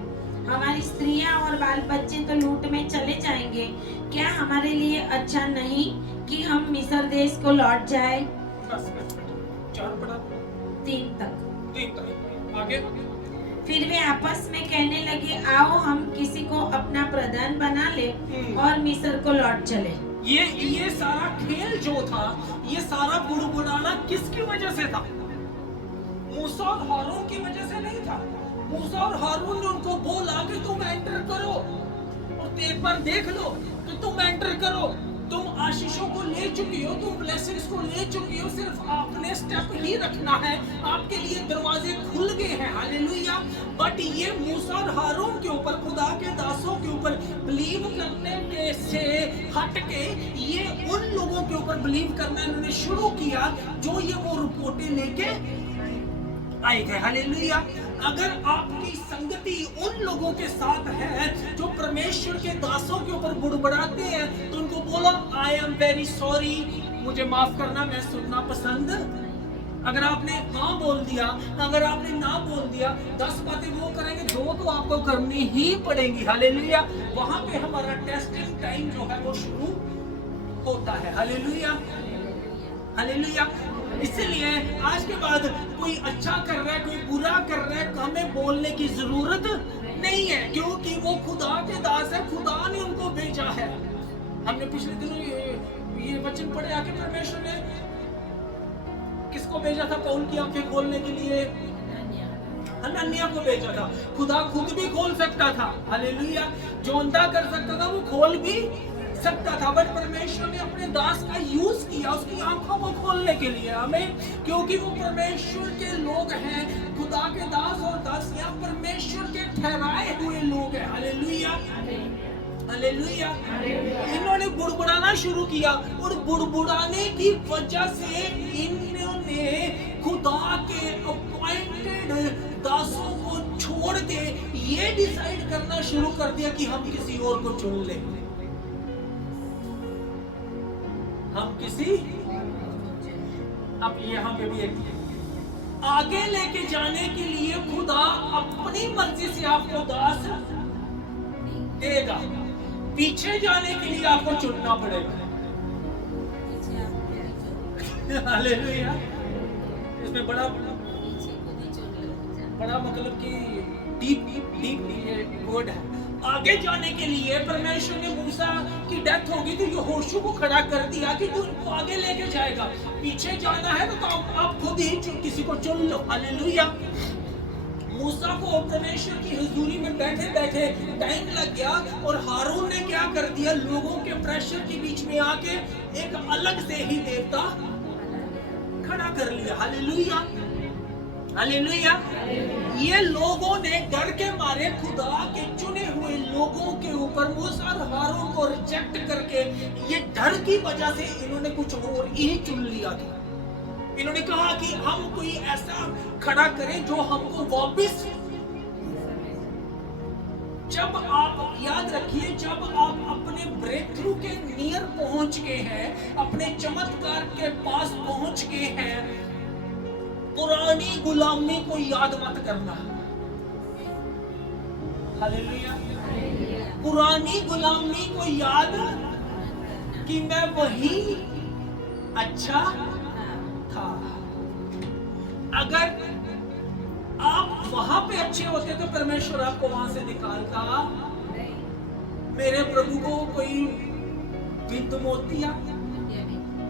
हमारी स्त्रियां और बाल बच्चे तो लूट में चले जाएंगे। क्या हमारे लिए अच्छा नहीं कि हम मिस्र देश को लौट जाए? बस बेटा, 4 पढ़ा 3 तक। 3 तक आगे। फिर वे आपस में कहने लगे, आओ हम किसी को अपना प्रधान बना ले और मिस्र को लौट चले। ये सारा खेल जो था, ये सारा बुड़बुड़ाना किसकी वजह से था? मूसा और हारून की वजह से नहीं था। मूसा और हारून ने उनको बोला कि तुम एंटर करो और एक बार देख लो कि तुम एंटर करो, तुम आशीषों को ले चुकी हो, तुम ब्लेसिंग्स को ले चुकी हो, सिर्फ आपने स्टेप ही रखना है, आपके लिए दरवाजे खुल गए हैं। हालेलुया। बट ये मूसा और हारून के ऊपर, खुदा के दासों के ऊपर बिलीव करने में से हट के ये उन लोगों के ऊपर बिलीव करना इन्होंने शुरू किया जो ये वो रिपोर्टें लेके आए थे। हालेलुया। अगर आपकी संगति उन लोगों के साथ है जो परमेश्वर के दासों के ऊपर बुड़बुड़ाते हैं, तो उनको बोलो आई एम वेरी सॉरी, मुझे माफ करना, मैं सुनना पसंद। अगर आपने हाँ बोल दिया, अगर आपने ना बोल दिया, 10 बातें वो करेंगे, 2 तो आपको करनी ही पड़ेगी। हालेलुया। वहां पे हमारा टेस्टिंग टाइम जो है वो शुरू होता है। हालेलुया। हालेलुया। इसलिए आज के बाद कोई अच्छा कर रहा है, कोई बुरा कर रहा है, हमें बोलने की जरूरत नहीं है, क्योंकि वो खुदा के दास है, खुदा ने उनको भेजा है। हमने पिछले दिनों ये वचन पढ़े आके परमेश्वर ने किसको भेजा था पौल की आंखें खोलने के लिए? हनन्याह को भेजा था। खुदा खुद भी खोल सकता था। हालेलुया। जो अंधा कर सकता था वो खोल भी सकता था, बट परमेश्वर ने अपने दास का यूज किया उसकी आंखों को खोलने के लिए। हमें, क्योंकि वो परमेश्वर के लोग हैं, खुदा के दास और दासियां परमेश्वर के ठहराए हुए लोग हैं। हालेलुया। हालेलुया। इन्होंने बुड़बुड़ाना शुरू किया और बुड़बुड़ाने की वजह से इन्होंने खुदा के अपॉइंटेड दासों को छोड़ के ये डिसाइड करना शुरू कर दिया कि हम किसी और को चुन लें, हम किसी। अब यहाँ पे भी एक आगे लेके जाने के लिए खुदा अपनी मर्जी से आपको दास देगा, पीछे जाने के लिए आपको चुनना पड़ेगा। हालेलुया। इसमें बड़ा मतलब कि डीप वर्ड है। आगे जाने के लिए परमेश्वर ने मूसा की डेथ होगी तो यहोशू को खड़ा कर दिया कि तू इनको आगे लेके जाएगा, पीछे जाना है तो आप खुद ही किसी को चुन लो। हालेलुया। मूसा को परमेश्वर की हुजूरी में बैठे बैठे टाइम लग गया और हारून ने क्या कर दिया, लोगों के प्रेशर के बीच में आके एक अलग से ही देवता खड़ा कर लिया। हालेलुया। हालेलुया। ये लोगों ने डर के मारे खुदा के चुने हुए लोगों के ऊपर मूसा और हारून को रिजेक्ट करके, ये डर की वजह से इन्होंने कुछ और ही चुन लिया था। इन्होंने कहा कि हम कोई ऐसा खड़ा करें जो हमको वापस, जब आप याद रखिए, जब आप अपने ब्रेक थ्रू के नियर पहुंच गए हैं, अपने चमत्कार के पास पहुंच गए हैं, पुरानी गुलामी को याद मत करना। हालेलुया। पुरानी गुलामी को याद कि मैं वही अच्छा था। अगर आप वहां पे अच्छे होते तो परमेश्वर आपको वहां से निकालता। मेरे प्रभु को कोई बिंद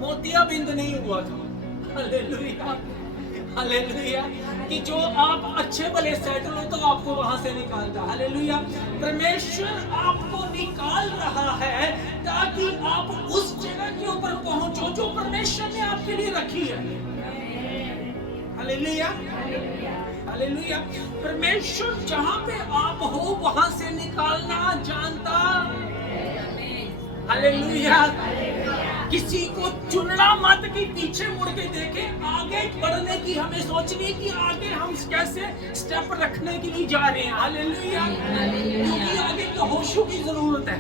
मोतिया बिंद नहीं हुआ था। हालेलुया। हालेलुया। कि जो आप अच्छे भले सेटल हो तो आपको वहां से निकालता। हालेलुया। परमेश्वर आपको निकाल रहा है ताकि आप उस जगह के ऊपर पहुंचो जो परमेश्वर ने आपके लिए रखी है। हालेलुया। हालेलुया। परमेश्वर जहां पे आप हो वहां से निकालना जानता। हालेलुया। किसी को चुनना मत कि पीछे मुड़ के देखे, आगे बढ़ने की हमें सोचनी कि आगे हम कैसे स्टेप रखने के लिए जा रहे हैं। हालेलुया। क्योंकि आगे यहोशू की जरूरत है,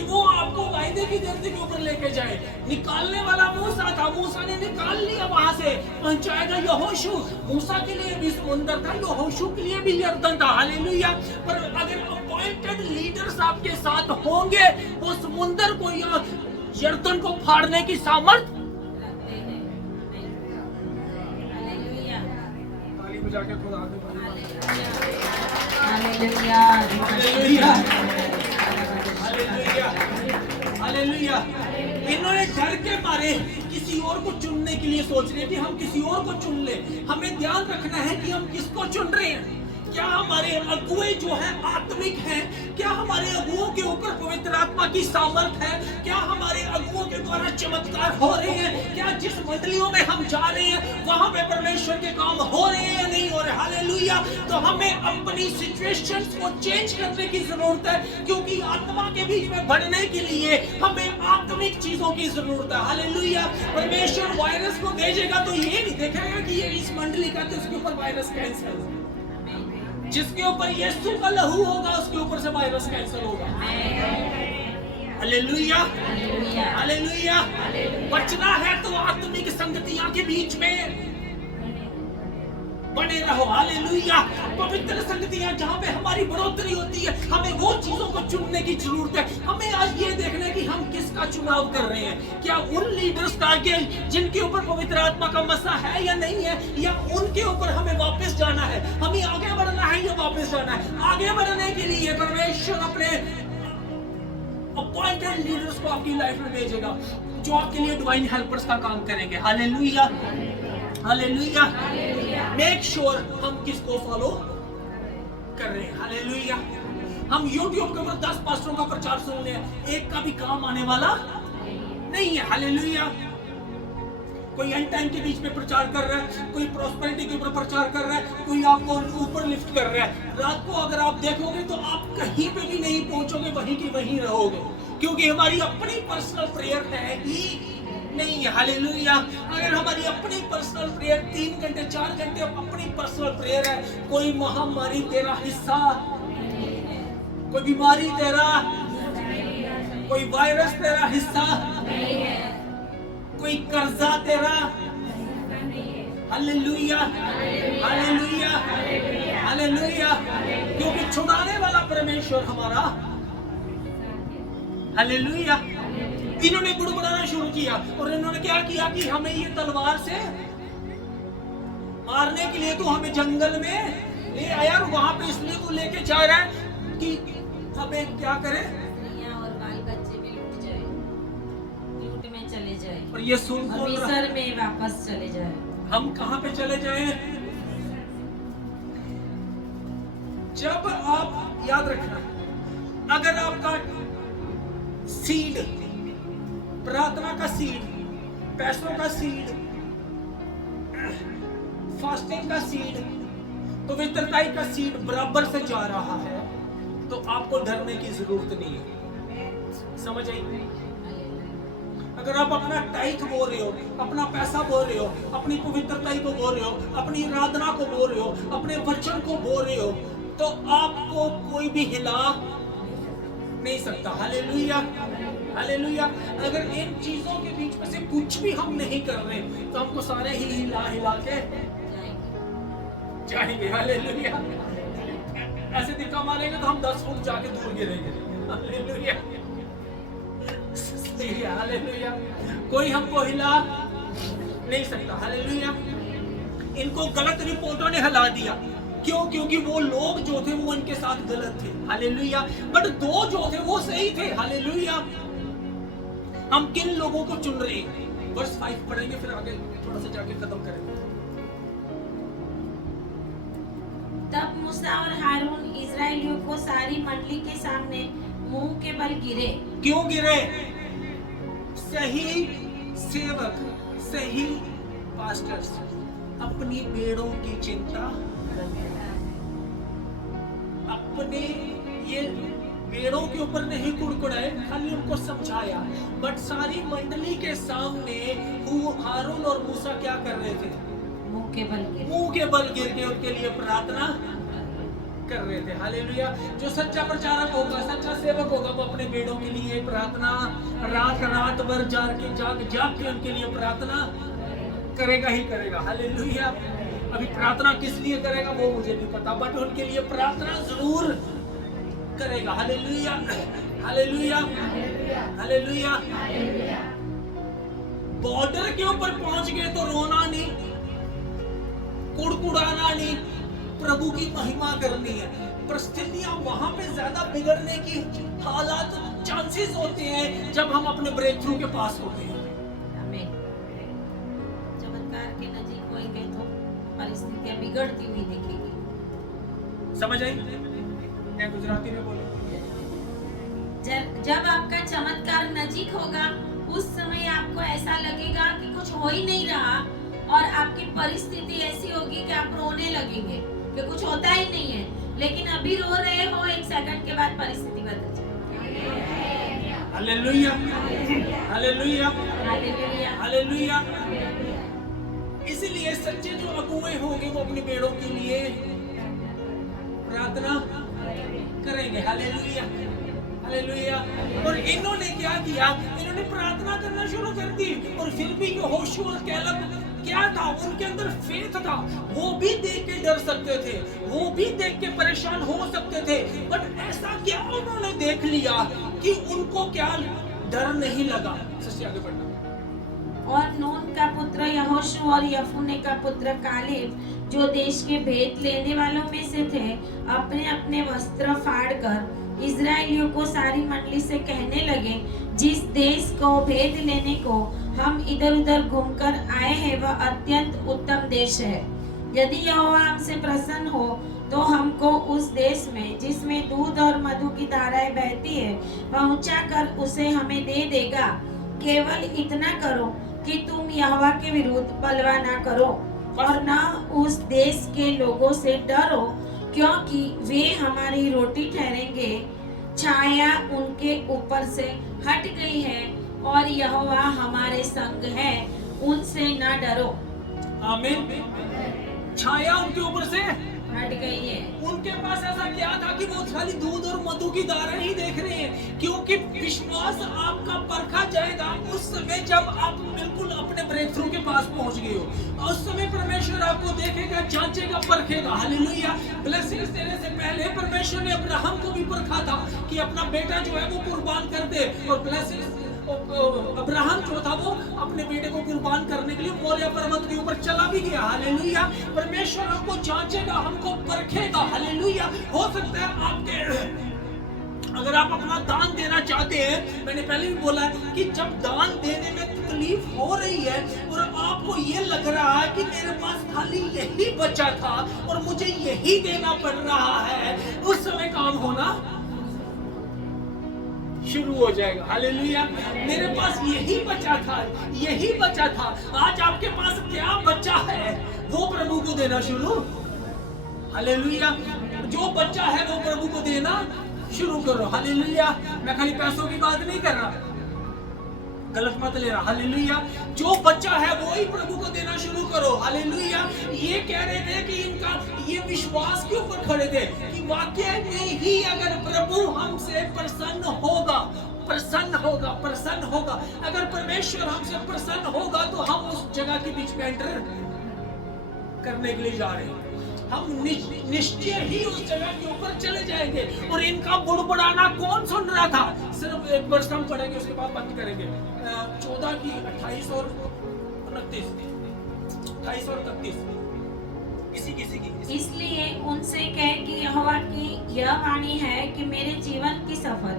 कि वो आपको वायदे की धरती के ऊपर लेके जाए। निकालने वाला मूसा था, मूसा ने निकाल लिया वहां से, पहुंचाएगा यहोशू। मूसा के लिए भी समुंदर था, यहोशू के लिए भी यर्दन था। हालेलुया। पर अगर अपॉइंटेड लीडर्स आपके साथ होंगे, वो समुंदर को या यर्दन को फाड़ने की सामर्थ रखते हैं। हालेलुया, ताली बजा के खुदा के हालेलुया, हालेलुया, हालेलुया, हालेलुया। इन्होंने डर के मारे किसी और को चुनने के लिए सोच रहे हैं कि हम किसी और को चुन ले। हमें ध्यान रखना है कि हम किसको चुन रहे हैं। क्या हमारे अगुए जो है आत्मिक हैं? क्या हमारे अगुओं के ऊपर पवित्र आत्मा की सामर्थ है? क्या हमारे अगुओं के द्वारा चमत्कार हो रहे हैं? क्या जिस मंडलियों में हम जा रहे हैं वहां पे परमेश्वर के काम हो रहे हैं या नहीं हो रहे? हालेलुया। तो हमें अपनी सिचुएशंस को चेंज करने की जरूरत है, क्योंकि आत्मा के बीच में बढ़ने के लिए हमें आत्मिक चीजों की जरूरत है। हालेलुया। परमेश्वर वायरस को भेजेगा तो ये नहीं देखेगा कि ये इस मंडली का, तो उसके ऊपर वायरस कैंसिल। जिसके ऊपर यीशु का लहू होगा उसके ऊपर से वायरस कैंसिल होगा। Hallelujah, hallelujah. बचना है तो आत्मिक संगतियां के बीच में बने रहो। हालेलुया। पवित्र संगतियां जहां पे हमारी बढ़ोतरी होती है, हमें वो चीजों को चुनने की जरूरत है। हमें आज ये देखना है कि हम किसका चुनाव कर रहे हैं। क्या उन लीडर्स का के जिनके ऊपर पवित्र आत्मा का मसा है या नहीं है, या उनके ऊपर हमें वापस जाना है? हमें आगे बढ़ना है या वापस जाना है? आगे बढ़ने के लिए परमेश्वर अपने अपॉइंटेड लीडर्स को आपकी लाइफ में भेजेगा, जो आपके लिए डिवाइन हेल्पर्स का काम करेंगे। Hallelujah, hallelujah. मेक श्योर हम किसको फॉलो कर रहे हैं। हालेलुया। हम YouTube के ऊपर 10 पास्टरों का प्रचार सुन रहे हैं, एक का भी काम आने वाला नहीं है। हालेलुया। कोई एंड टाइम के बीच में प्रचार कर रहा है, कोई प्रॉस्पेरिटी के ऊपर प्रचार कर रहा है, कोई आपको ऊपर लिफ्ट कर रहा है। रात को अगर आप देखोगे तो आप कहीं पे भी नहीं पहुंचोगे, वहीं की वहीं रहोगे, क्योंकि हमारी अपनी पर्सनल प्रेयर है ही नहीं है। हालेलुया। अगर हमारी अपनी पर्सनल प्रेयर 3 घंटे 4 घंटे अपनी पर्सनल प्रेयर है, कोई महामारी तेरा हिस्सा, कोई बीमारी तेरा, कोई वायरस तेरा हिस्सा, कोई कर्जा तेरा। Hallelujah, hallelujah, hallelujah. क्योंकि छुड़ाने वाला परमेश्वर हमारा। हालेलुया। इन्होंने बुड़बुड़ाना शुरू किया और इन्होंने क्या किया कि हमें ये तलवार से मारने के लिए तो हमें जंगल में ले आया, और वहां पे इसलिए तो लेके जा रहा है कि हमें क्या करें, स्त्रियां और बाल बच्चे भी लूट जाए, लूट में चले जाए, और ये सुन और मिस्र में वापस चले जाए। हम कहां पे चले जाए? जब आप याद रखना, अगर आपका सीड, प्रार्थना का सीड, पैसों का सीड, फास्टिंग का सीड, पवित्रता का सीड बराबर से जा रहा है, तो आपको डरने की जरूरत नहीं है। समझ आई? अगर आप अपना टाइट बो रहे हो, अपना पैसा बो रहे हो, अपनी पवित्रता को बो रहे हो, अपनी आराधना को बो रहे हो, अपने वचन को बो रहे हो, तो आपको कोई भी हिला नहीं सकता। Hallelujah, hallelujah. अगर इन चीजों के बीच में से कुछ भी हम नहीं कर रहे तो हमको सारे ही हिला हिला के जाएंगे। हालेलुया। ऐसे दिक्का मारेंगे तो हम 10 फुट जाके दूर गिरेंगे। Hallelujah, hallelujah. कोई हमको हिला नहीं सकता। हालेलुया। इनको गलत रिपोर्टों ने हिला दिया। क्यों? क्योंकि वो लोग जो थे वो इनके साथ गलत थे। हालेलुया। बट 2 जो थे वो सही थे। हालेलुया। हम किन लोगों को चुन रहे हैं? वर्स 5 पढ़ेंगे, फिर आगे थोड़ा सा जाके खत्म करेंगे। तब मूसा और हारून इस्राएलियों को सारी मंडली के सामने मुंह के बल गिरे। क्यों गिरे? सही सेवक, सही पास्टर्स अपनी भेड़ों की चिंता, अपने ये भेड़ों के ऊपर नहीं कुड़कुड़ाए, खाली उनको समझाया। बट सारी मंडली के सामने हारून और मूसा क्या कर रहे थे? मुंह के बल गिरे। मुंह के बल गिर के उनके लिए प्रार्थना कर रहे थे। हालेलुया। जो सच्चा प्रचारक होगा, सच्चा सेवक होगा, वो अपने बेड़ों के लिए प्रार्थना रात भर जाग के उनके लिए प्रार्थना करेगा ही करेगा। हालेलुया। अभी प्रार्थना किस लिए करेगा वो मुझे नहीं पता, बट उनके लिए प्रार्थना जरूर करेगा। Hallelujah, hallelujah, hallelujah. बॉर्डर के ऊपर पहुंच गए तो रोना नहीं, कुड़कुड़ाना नहीं, प्रभु की महिमा करनी है। परिस्थितियां वहां पे ज्यादा बिगड़ने की हालात चांसेस होते हैं जब हम अपने ब्रेक थ्रू के पास होते हैं। आमीन। चमत्कार के नजीक होएंगे तो परिस्थितियां बिगड़ती हुई दिखेगी। समझ आई? मैं गुजराती में बोलूं, जब आपका चमत्कार नजीक होगा उस समय आपको ऐसा लगेगा कि कुछ हो ही नहीं रहा और आपकी परिस्थिति ऐसी होगी कि आप रोने लगेंगे कि कुछ होता ही नहीं है, लेकिन अभी रो रहे हो, एक सेकंड के बाद परिस्थिति बदल जाएगी। Hallelujah, hallelujah, hallelujah, hallelujah. इसलिए सच्चे जो अगुए होंगे वो अपने बेड़ों के लिए प्रार्थना करेंगे। Hallelujah, hallelujah. और इन्होंने क्या किया? इन्होंने प्रार्थना करना शुरू कर दी। और फिर भी यहोशू और कैलेब क्या था? उनके अंदर फेथ था। वो भी देख के डर सकते थे, वो भी देख के परेशान हो सकते थे, बट ऐसा क्या उन्होंने देख लिया कि उनको क्या डर नहीं लगा। सच्ची आगे बढ़ना। और नून का पुत्र यहोशू और यफुन्ने का पुत्र कालेब जो देश के भेद लेने वालों में से थे, अपने अपने वस्त्र फाड़कर इजराइलियों को सारी मंडली से कहने लगे, जिस देश को भेद लेने को हम इधर उधर घूमकर आए हैं वह अत्यंत उत्तम देश है। यदि यहोवा हमसे प्रसन्न हो तो हमको उस देश में जिसमें दूध और मधु की धाराएं बहती है पहुंचा कर उसे हमें दे देगा। केवल इतना करो कि तुम यहोवा के विरुद्ध बलवा ना करो और न उस देश के लोगों से डरो, क्योंकि वे हमारी रोटी ठहरेंगे। छाया उनके ऊपर से हट गई है और यहोवा हमारे संग है, उनसे ना डरो। आमीन। छाया उनके ऊपर से हट गई है। उनके पास ऐसा क्या था कि वो खाली दूध और मधु की धाराएं ही देख रहे हैं? क्योंकि विश्वास आपका परखा जाएगा उस समय जब आप बिल्कुल अपने ब्रेक थ्रू के पास पहुंच गए हो। उस समय परमेश्वर आपको देखेगा, जांचेगा, परखेगा। हालेलुया। ब्लेसिंग्स देने से पहले परमेश्वर ने अब्राहम को भी परखा था कि अपना बेटा जो है वो कुर्बान कर दे, और ब्लेसिंग्स अब्राहम जो था वो अपने बेटे को कुर्बान करने के लिए मोरिया पर्वत के ऊपर चला भी गया। हालेलुया। परमेश्वर हमको जांचेगा, हमको परखेगा। हालेलुया। हो सकता है आपके अगर आप अपना दान देना चाहते हैं, मैंने पहले भी बोला है कि जब दान देने में तकलीफ हो रही है और आपको ये लग रहा है कि मेरे पास खाली यही बचा था और मुझे यही देना पड़ रहा है, उस समय काम होना शुरू हो जाएगा। हालेलुया। मेरे पास यही बचा था, यही बचा था। आज आपके पास क्या बचा है वो प्रभु को देना शुरू। हालेलुया। जो बचा है वो प्रभु को देना शुरू करो। हालेलुया। मैं खाली पैसों की बात नहीं कर रहा, गलत मत ले रहा। हालेलुया। जो बच्चा है वो ही प्रभु को देना शुरू करो। हालेलुया। ये कह रहे थे कि इनका ये विश्वास के ऊपर खड़े थे कि वाकई में ही अगर प्रभु हमसे प्रसन्न होगा, प्रसन्न होगा, प्रसन्न होगा, अगर परमेश्वर हमसे प्रसन्न होगा तो हम उस जगह के बीच में एंटर करने के लिए जा रहे हैं। हम निश्चय ही उस जगह के ऊपर चले जाएंगे। और इनका बुड़बुड़ाना कौन सुन रहा था? सिर्फ एक वर्ष हम पढ़ेंगे, उसके बाद बंद करेंगे। 14 की 28 और 29, 28 और 31 किसी की। इसलिए उनसे कह कि यहोवा की यह वाणी है कि मेरे जीवन की सफल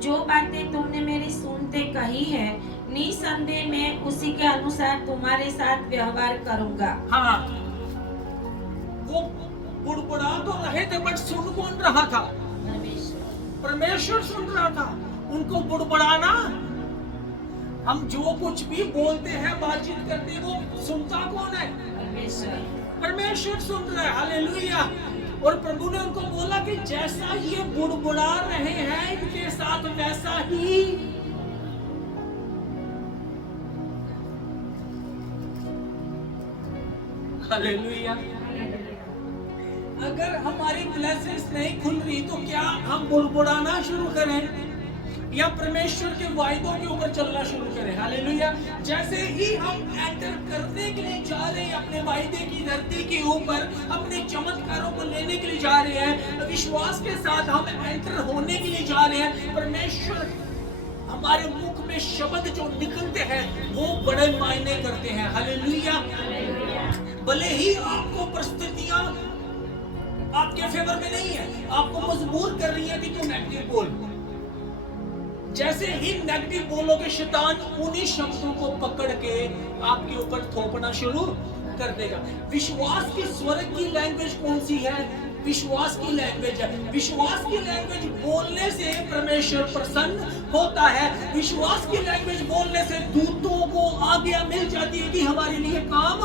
जो बातें तुमने मेरी सुनते कही है, निसंदेह मैं उसी के अनुसार तुम्हारे साथ व्यवहार करूंगा। हाँ, वो बुड़बुड़ा तो रहे थे, बट सुन कौन रहा था? परमेश्वर सुन रहा था। उनको बुड़बुड़ाना, हम जो कुछ भी बोलते हैं, बातचीत करते हैं, वो सुनता कौन है? परमेश्वर सुन रहा है। हालेलुया। और प्रभु ने उनको बोला कि जैसा ये बुड़बुड़ा रहे हैं इनके साथ वैसा ही हालेलुया। अगर हमारी ब्लेसिंग्स नहीं खुल रही तो क्या हम बुड़बुड़ाना शुरू करें या परमेश्वर के वायदों के ऊपर चलना शुरू करें? हालेलुया। जैसे ही हम एंटर करने के लिए जा रहे हैं अपने वायदे की धरती के ऊपर, अपने चमत्कारों को लेने के लिए जा रहे हैं, विश्वास के साथ हम एंटर होने के लिए जा रहे हैं, परमेश्वर हमारे मुख में शब्द जो निकलते हैं वो बड़े मायने करते हैं। हालेलुया। भले ही आपको परिस्थितियां आपके फेवर में नहीं है, आपको मजबूर कर रही है कि तुम नेगेटिव बोल, जैसे ही नेगेटिव बोलोगे शैतान उन्हीं शब्दों को पकड़ के आपके ऊपर थोपना शुरू कर देगा। विश्वास की स्वर्ग की लैंग्वेज कौन सी है? विश्वास की लैंग्वेज है। विश्वास की लैंग्वेज बोलने से परमेश्वर प्रसन्न होता है। विश्वास की लैंग्वेज बोलने से दूतों को आज्ञा मिल जाती है कि हमारे लिए काम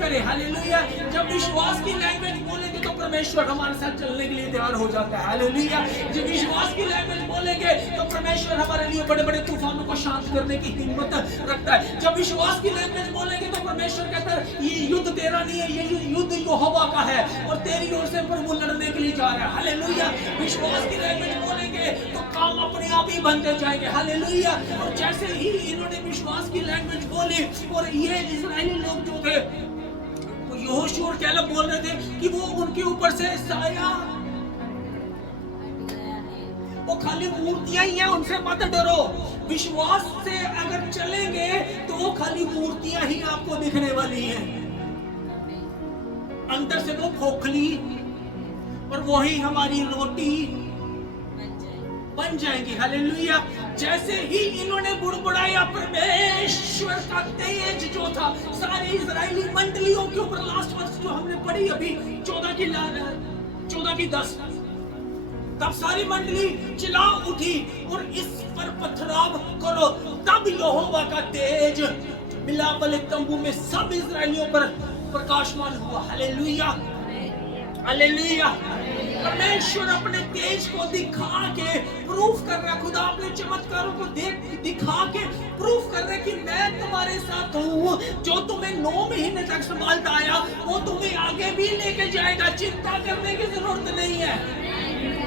करे। हालेलुया। जब विश्वास की लैंग्वेज बोलेंगे तो परमेश्वर हमारे साथ चलने के लिए तैयार हो जाता है। हालेलुया। जब विश्वास की लैंग्वेज बोलेंगे तो परमेश्वर हमारे लिए बड़े बड़े तूफानों को शांत करने की हिम्मत रखता है। जब विश्वास की लैंग्वेज बोलेंगे तो परमेश्वर कहता है ये युद्ध तेरा नहीं है, ये युद्ध यहोवा का है और तेरी ओर से प्रभु लड़ने के लिए जा रहा है। हालेलुया। विश्वास की लैंग्वेज बोलेंगे तो काम अपने आप ही बनते जाएंगे। हालेलुया। और जैसे ही इन्होंने विश्वास की लैंग्वेज बोली और ये इजरायली लोग जो थे यहोशू और कैलेब बोल रहे थे कि वो उनके ऊपर से साया, वो खाली मूर्तियां ही हैं, उनसे मत डरो। विश्वास से अगर चलेंगे तो वो खाली मूर्तियां ही आपको दिखने वाली हैं, अंदर से वो खोखली और वही हमारी रोटी बन जाएंगी। हालेलुया। जैसे ही इन्होंने बुड़बुड़ाया परमेश्वर का तेज जो था सारी इजरायली मंडलियों के ऊपर, लास्ट वर्ष जो हमने पढ़ी अभी 14 की 10, तब सारी मंडली चिल्ला उठी और इस पर पथराव करो। तब यहोवा का तेज मिलापले तंबू में सब इजरायलियों पर प्रकाशमान हुआ। हालेलुया। हालेलुया। परमेश्वर अपने तेज को दिखा के प्रूफ कर रहा है, खुदा अपने चमत्कारों को दिखा के प्रूफ कर रहा है कि मैं तुम्हारे साथ हूँ। जो तुम्हें 9 महीने तक संभालता आया वो तुम्हें आगे भी लेके जाएगा, चिंता करने की जरूरत नहीं है।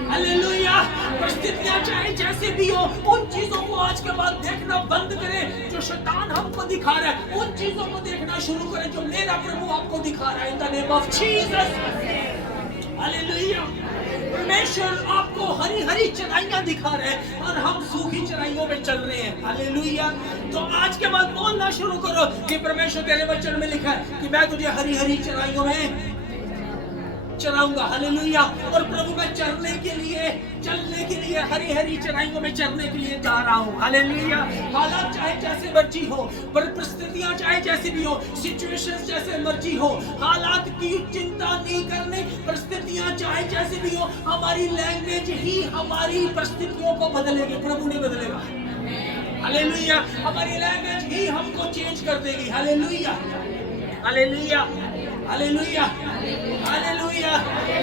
हालेलुया। परिस्थितियां चाहे जैसे भी हो, उन चीजों को आज के बाद देखना बंद करें जो शैतान हमको दिखा रहा है, उन चीजों को देखना शुरू करें जो मेरा प्रभु आपको दिखा रहा है। In the name of Jesus. Hallelujah. परमेश्वर आपको हरी हरी चराइयां दिखा रहे हैं और हम सूखी चराइयों में चल रहे हैं। हालेलुया। तो आज के बाद बोलना शुरू करो कि परमेश्वर तेरे वचन में लिखा है कि मैं तुझे हरी हरी चराइयों में चराऊंगा। हालेलुया। और प्रभु मैं चलने के लिए हरी हरी चराइयों में चलने के लिए जा रहा हूँ। हालेलुया। हालात चाहे जैसे मर्जी हो, परिस्थितियां चाहे जैसी भी हो, सिचुएशंस जैसे मर्जी हो, हालात की चिंता नहीं करनी। परिस्थितियां चाहे जैसी भी हो, हमारी लैंग्वेज ही हमारी परिस्थितियों को बदलेगी, प्रभु नहीं बदलेगा। हालेलुया। हमारी लैंग्वेज ही हमको चेंज कर देगी। हालेलुया। हालेलुया। हालेलुया। हालेलुया।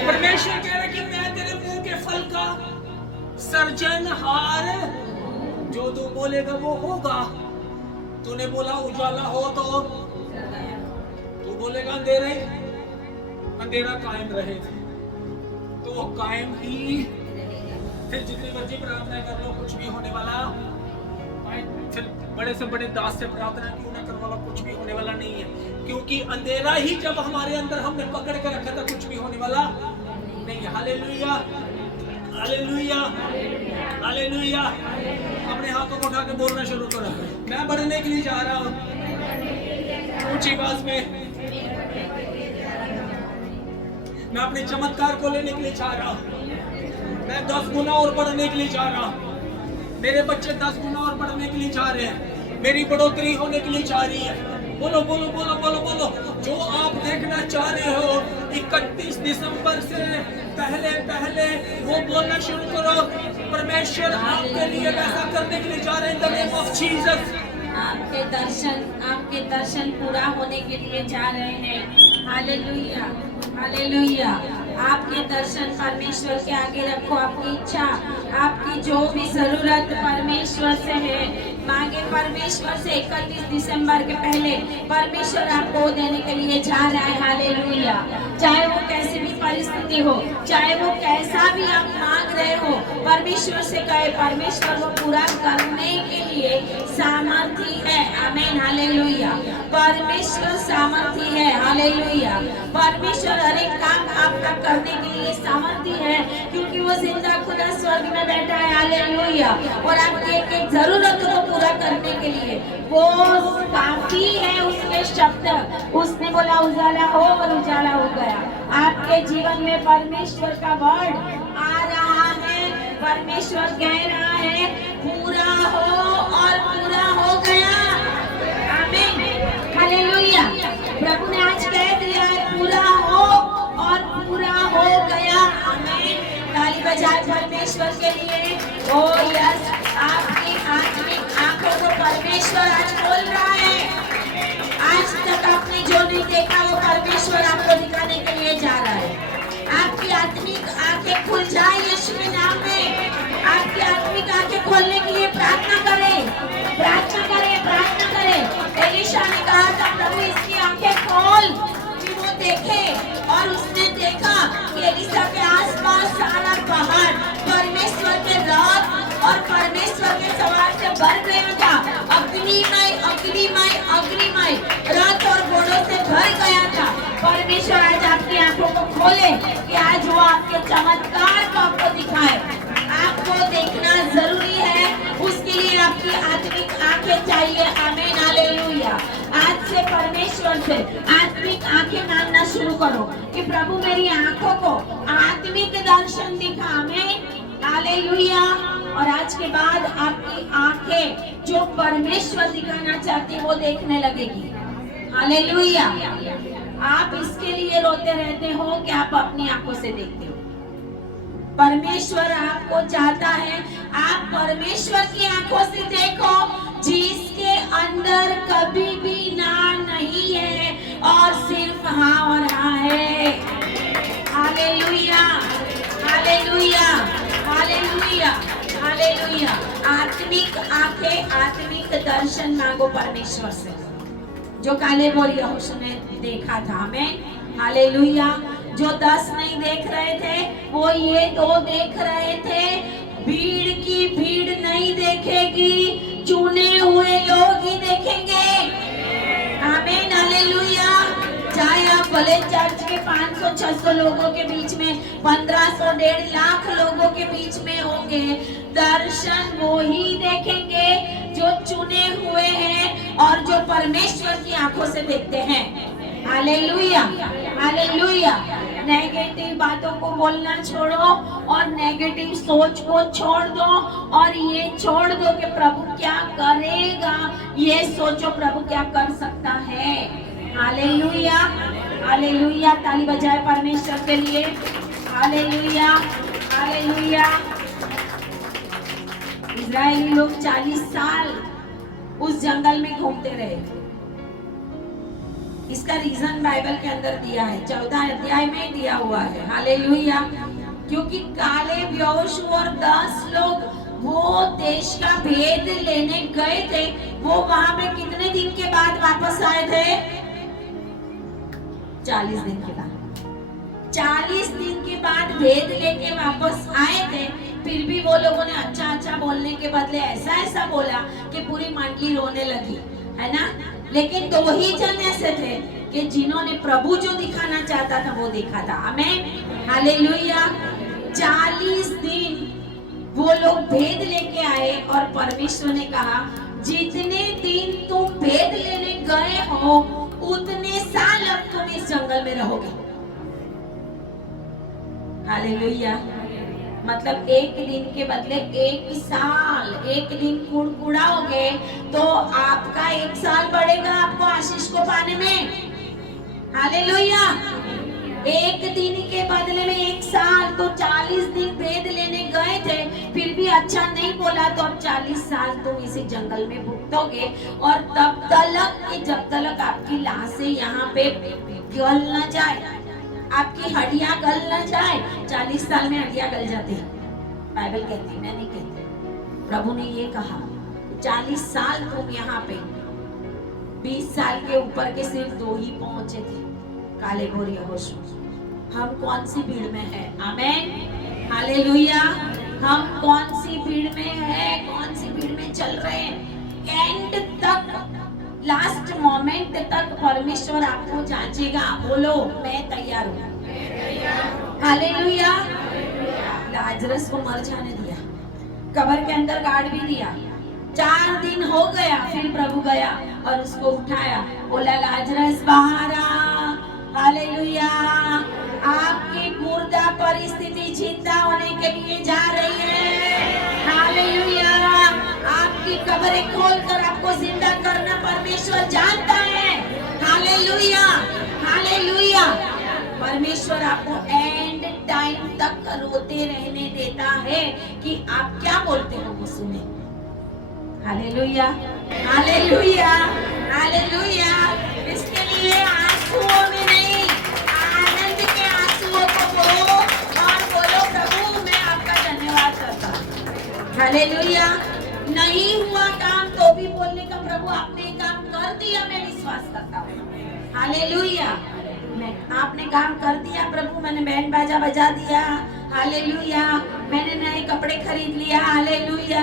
परमेश्वर कह रहा है कि मैं तेरे मुंह के फल का सर्जनहार, जो तू बोलेगा वो होगा। तूने बोला उजाला हो तो तू बोलेगा अंधेरा कायम रहे तो वो कायम ही। फिर जितनी मर्जी प्रार्थना कर लो कुछ भी होने वाला, फिर बड़े से बड़े दास से प्रार्थना क्यों ना करवा लो, कुछ भी होने वाला नहीं है, क्योंकि अंधेरा ही जब हमारे अंदर हमने पकड़ के रखा था कुछ भी होने वाला नहीं है। हालेलुया। हालेलुया। हालेलुया। अपने हाथों को उठा के बोलना शुरू करो, मैं बढ़ने के लिए जा रहा हूँ। ऊंची आवाज में मैं अपने चमत्कार को लेने के लिए जा रहा हूँ। मैं 10 गुना और बढ़ने के लिए जा रहा हूँ। मेरे बच्चे 10 गुना और बढ़ने के लिए जा रहे हैं। मेरी बढ़ोतरी होने के लिए जा रही है। बोलो बोलो बोलो बोलो बोलो। जो आप देखना चाह रहे हो 31 दिसंबर से पहले वो बोलना शुरू करो। परमेश्वर आपके लिए वैसा करने के लिए जा रहे हैं। In the name of Jesus. आपके दर्शन पूरा होने के लिए जा रहे हैं। हालेलुया। हालेलुया। आपके दर्शन परमेश्वर के आगे रखो। आपकी इच्छा, आपकी जो भी जरूरत परमेश्वर से है, मांगे परमेश्वर से। 31 दिसंबर के पहले परमेश्वर आपको देने के लिए जा रहा है। हालेलुया। चाहे वो कैसी भी परिस्थिति हो, चाहे वो कैसा भी आप मांग रहे हो, परमेश्वर से कहे, परमेश्वर वो पूरा करने के लिए सामर्थी है। आमीन, हालेलुया। परमेश्वर सामर्थी है, हालेलुया। परमेश्वर हर एक काम आपका करने के लिए सामर्थी है, क्योंकि वो जिंदा खुदा स्वर्ग में बैठा है, हालेलुया। और आपकी एक एक जरूरतों को पूरा करने के लिए वो काफी है। उसके शब्द, उसने बोला उजाला हो और उजाला हो गया। आपके जीवन में परमेश्वर का वर्ड आ रहा है, परमेश्वर कह रहा है पूरा हो और पूरा हो गया। आमीन, हालेलुया। प्रभु ने आज कह दिया है पूरा हो और पूरा हो गया। आमीन, ताली बजाए परमेश्वर के लिए। ओ यस, आपकी आत्मिक आंखों को परमेश्वर आज खोल रहा है। आज तक आपने जो नहीं देखा वो परमेश्वर आपको दिखाने के लिए जा रहा है। आपकी आत्मिक आंखें खुल जाए यीशु के नाम में। आपकी आत्मिक आंखें खोलने के लिए प्रार्थना करें, प्रार्थना करें, प्रार्थना करें। एलीशा ने कहा था प्रभु इसकी आंखें खोल कि वो देखे, और उसने देखा कि एलीशा के आसपास सारा पहाड़ परमेश्वर के रथ और परमेश्वर के सवार से भर गया था। अग्निमय अग्निमय अग्निमय रथ और घोड़ों से भर गया था। परमेश्वर आज आपकी आंखों को खोले कि आज वो आपके चमत्कार को आपको दिखाए। आपको देखना जरूरी है, उसके लिए आपकी आत्मिक आंखें चाहिए। आमीन, हालेलुया। आज से परमेश्वर से आत्मिक आंखें मांगना शुरू करो कि प्रभु मेरी आंखों को आत्मिक दर्शन दिखा। आमीन, हालेलुया। और आज के बाद आपकी आंखें जो परमेश्वर दिखाना चाहती है वो देखने लगेगी। हालेलुया। आप इसके लिए रोते रहते हो कि आप अपनी आंखों से देखते हो। परमेश्वर आपको चाहता है आप परमेश्वर की आंखों से देखो, जिसके अंदर कभी भी ना नहीं है और सिर्फ हाँ और हाँ है। Hallelujah, hallelujah, hallelujah, hallelujah. आत्मिक आंखें, आत्मिक दर्शन मांगो परमेश्वर से, जो कालेब और यहोशू ने देखा था। आमीन, हालेलुया। जो 10 नहीं देख रहे थे वो ये 2 देख रहे थे। भीड़ की भीड़ नहीं देखेगी, चुने हुए लोग ही देखेंगे। आमीन, हालेलुया। चाहे आप भले चर्च के 500-600 लोगों के बीच में, 1500-1.5 लाख लोगों के बीच में होंगे, दर्शन वो ही देखेंगे जो चुने हुए हैं और जो परमेश्वर की आंखों से देखते हैं। Hallelujah, hallelujah. नेगेटिव बातों को बोलना छोड़ो और नेगेटिव सोच को छोड़ दो और ये छोड़ दो कि प्रभु क्या करेगा, ये सोचो प्रभु क्या कर सकता है। Hallelujah, hallelujah. ताली बजाए परमेश्वर के लिए। Hallelujah, hallelujah. इजरायली लोग 40 साल उस जंगल में घूमते रहे। इसका रीजन बाइबल के अंदर दिया है, 14 अध्याय में दिया हुआ है। हालेलुया। क्योंकि कालेब, यहोशू और 10 लोग वो देश का भेद लेने गए थे। वो वहां पे कितने दिन के बाद वापस आए थे? 40 दिन के बाद। 40 दिन के बाद भेद लेके वापस आए थे। फिर भी वो लोगों ने अच्छा अच्छा बोलने के बदले ऐसा ऐसा बोला कि पूरी मंडली रोने लगी, है ना। लेकिन 2 ही जन ऐसे थे कि जिन्होंने प्रभु जो दिखाना चाहता था वो देखा था। आमीन, हालेलुया। 40 दिन वो लोग भेद लेके आए और परमेश्वर ने कहा जितने दिन तुम भेद लेने गए हो उतने साल अब तुम इस जंगल में रहोगे। हालेलुया। मतलब 1 दिन के बदले 1 साल, 1 दिन कुड़कुड़ाओगे तो आपका 1 साल बढ़ेगा आपको आशीष को पाने में। हालेलुया। 1 दिन के बदले में 1 साल, तो 40 दिन भेद लेने गए थे, फिर भी अच्छा नहीं बोला तो अब 40 साल तुम इसी जंगल में भुगतोगे। और तब तक कि जब तक आपकी लाशें यहाँ पे गल न जाए, आपकी हड्डियां गल न जाए। 40 साल में हड्डियां गल जाती है, बाइबल कहती है, मैं नहीं कहती। प्रभु ने ये कहा 40 साल तुम यहाँ पे। 20 साल के ऊपर के सिर्फ 2 ही पहुंचे थे, कालेब और यहोशू। हम कौन सी भीड़ में है। आमेन, हालेलुया। हम कौन सी भीड़ में है, कौन सी भीड़ में चल रहे हैं। एंड तक, लास्ट मोमेंट तक परमेश्वर आपको जांचेगा। बोलो, मैं तैयार हूँ। हालेलुया। लाजरस को मर जाने दिया, कब्र के अंदर गाड़ भी दिया। 4 दिन हो गया, फिर प्रभु गया और उसको उठाया, बोला लाजरस बाहर आ। हालेलुया। आपकी मुर्दा परिस्थिति जिंदा होने के लिए जा रही है। हालेलुया। आपकी कब्रें खोलकर आपको जिंदा करना परमेश्वर जानता है। Hallelujah, hallelujah. परमेश्वर आपको एंड टाइम तक रोते रहने देता है कि आप क्या बोलते हो वो सुने। Hallelujah, hallelujah, hallelujah. इसके लिए आंसुओं में नहीं, आनंद के आंसुओं को बोलो और बोलो, प्रभु मैं आपका धन्यवाद करता हूँ। हालेलुया। नहीं हुआ काम तो भी बोलने का, प्रभु आपने काम कर दिया, मैं विश्वास करता हूँ। हालेलुया। आपने काम कर दिया प्रभु, मैंने बैंड बाजा बजा दिया। हालेलुया। मैंने नए कपड़े खरीद लिया। हालेलुया।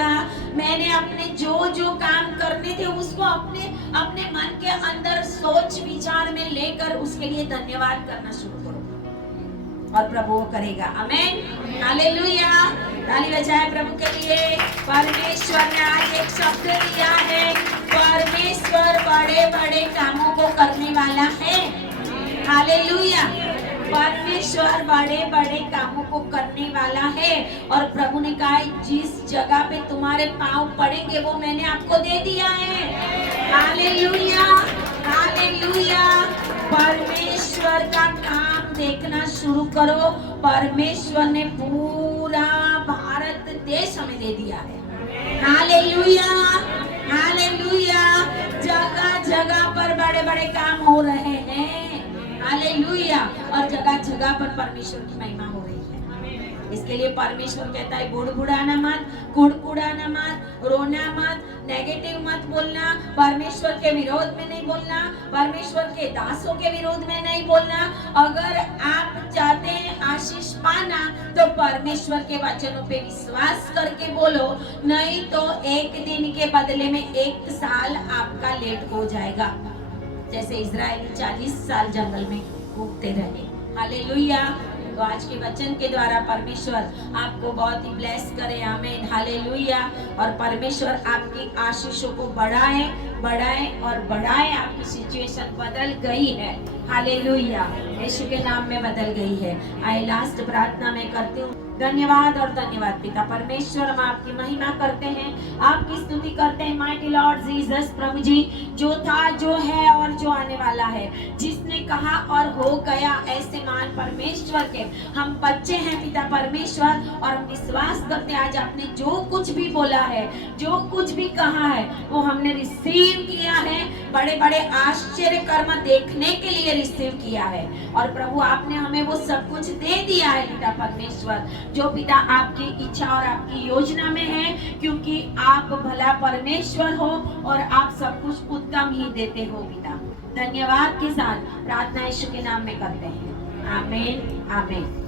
मैंने अपने जो काम करने थे उसको अपने मन के अंदर सोच विचार में लेकर उसके लिए धन्यवाद करना शुरू करो और प्रभु वो करेगा। आमेन, हालेलुया। ताली बजाए प्रभु के लिए। परमेश्वर ने आज एक शब्द दिया है, परमेश्वर बड़े बड़े कामों को करने वाला है। हालेलुया। परमेश्वर बड़े बड़े कामों को करने वाला है और प्रभु ने कहा जिस जगह पे तुम्हारे पांव पड़ेंगे वो मैंने आपको दे दिया है। Hallelujah, hallelujah. परमेश्वर का काम देखना शुरू करो। परमेश्वर ने पूरा भारत देश हमें दे दिया है। Hallelujah, hallelujah. जगह जगह पर बड़े बड़े काम हो रहे हैं। हालेलुया। और जगह जगह पर परमेश्वर की महिमा हो रही है। इसके लिए परमेश्वर कहता है बुड़बुड़ाना मत, कुड़कुड़ाना मत, रोना मत, नेगेटिव मत बोलना, परमेश्वर के विरोध में नहीं बोलना, परमेश्वर के दासों के विरोध में नहीं बोलना। अगर आप चाहते हैं आशीष पाना तो परमेश्वर के वचनों पे विश्वास करके बोलो, नहीं तो एक दिन के बदले में 1 साल आपका लेट हो जाएगा। जैसे इजरायली 40 साल जंगल में घूमते रहे। हालेलुया। तो आज के वचन के द्वारा परमेश्वर आपको बहुत ही ब्लेस करे। आमीन, हालेलुया। और परमेश्वर आपकी आशीषों को बढ़ाए और बढ़ाए। आपकी सिचुएशन बदल गई है। हालेलुया। यीशु के नाम में बदल गई है। आई लास्ट प्रार्थना में करती हूँ। धन्यवाद और धन्यवाद पिता परमेश्वर, हम आपकी महिमा करते हैं, आपकी स्तुति करते हैं। माइटी लॉर्ड जीसस प्रभु जी, जो था, जो है और जो आने वाला है, जिसने कहा और हो गया, ऐसे मान परमेश्वर के हम बच्चे हैं पिता परमेश्वर। और हम विश्वास करते हैं आज आपने जो कुछ भी बोला है, जो कुछ भी कहा है, वो हमने रिसीव किया है। बड़े बड़े आश्चर्य कर्म देखने के लिए रिसीव किया है। और प्रभु आपने हमें वो सब कुछ दे दिया है पिता परमेश्वर, जो पिता आपकी इच्छा और आपकी योजना में है, क्योंकि आप भला परमेश्वर हो और आप सब कुछ उत्तम ही देते हो पिता। धन्यवाद के साथ प्रार्थना यीशु के नाम में करते हैं। आमीन, आमीन।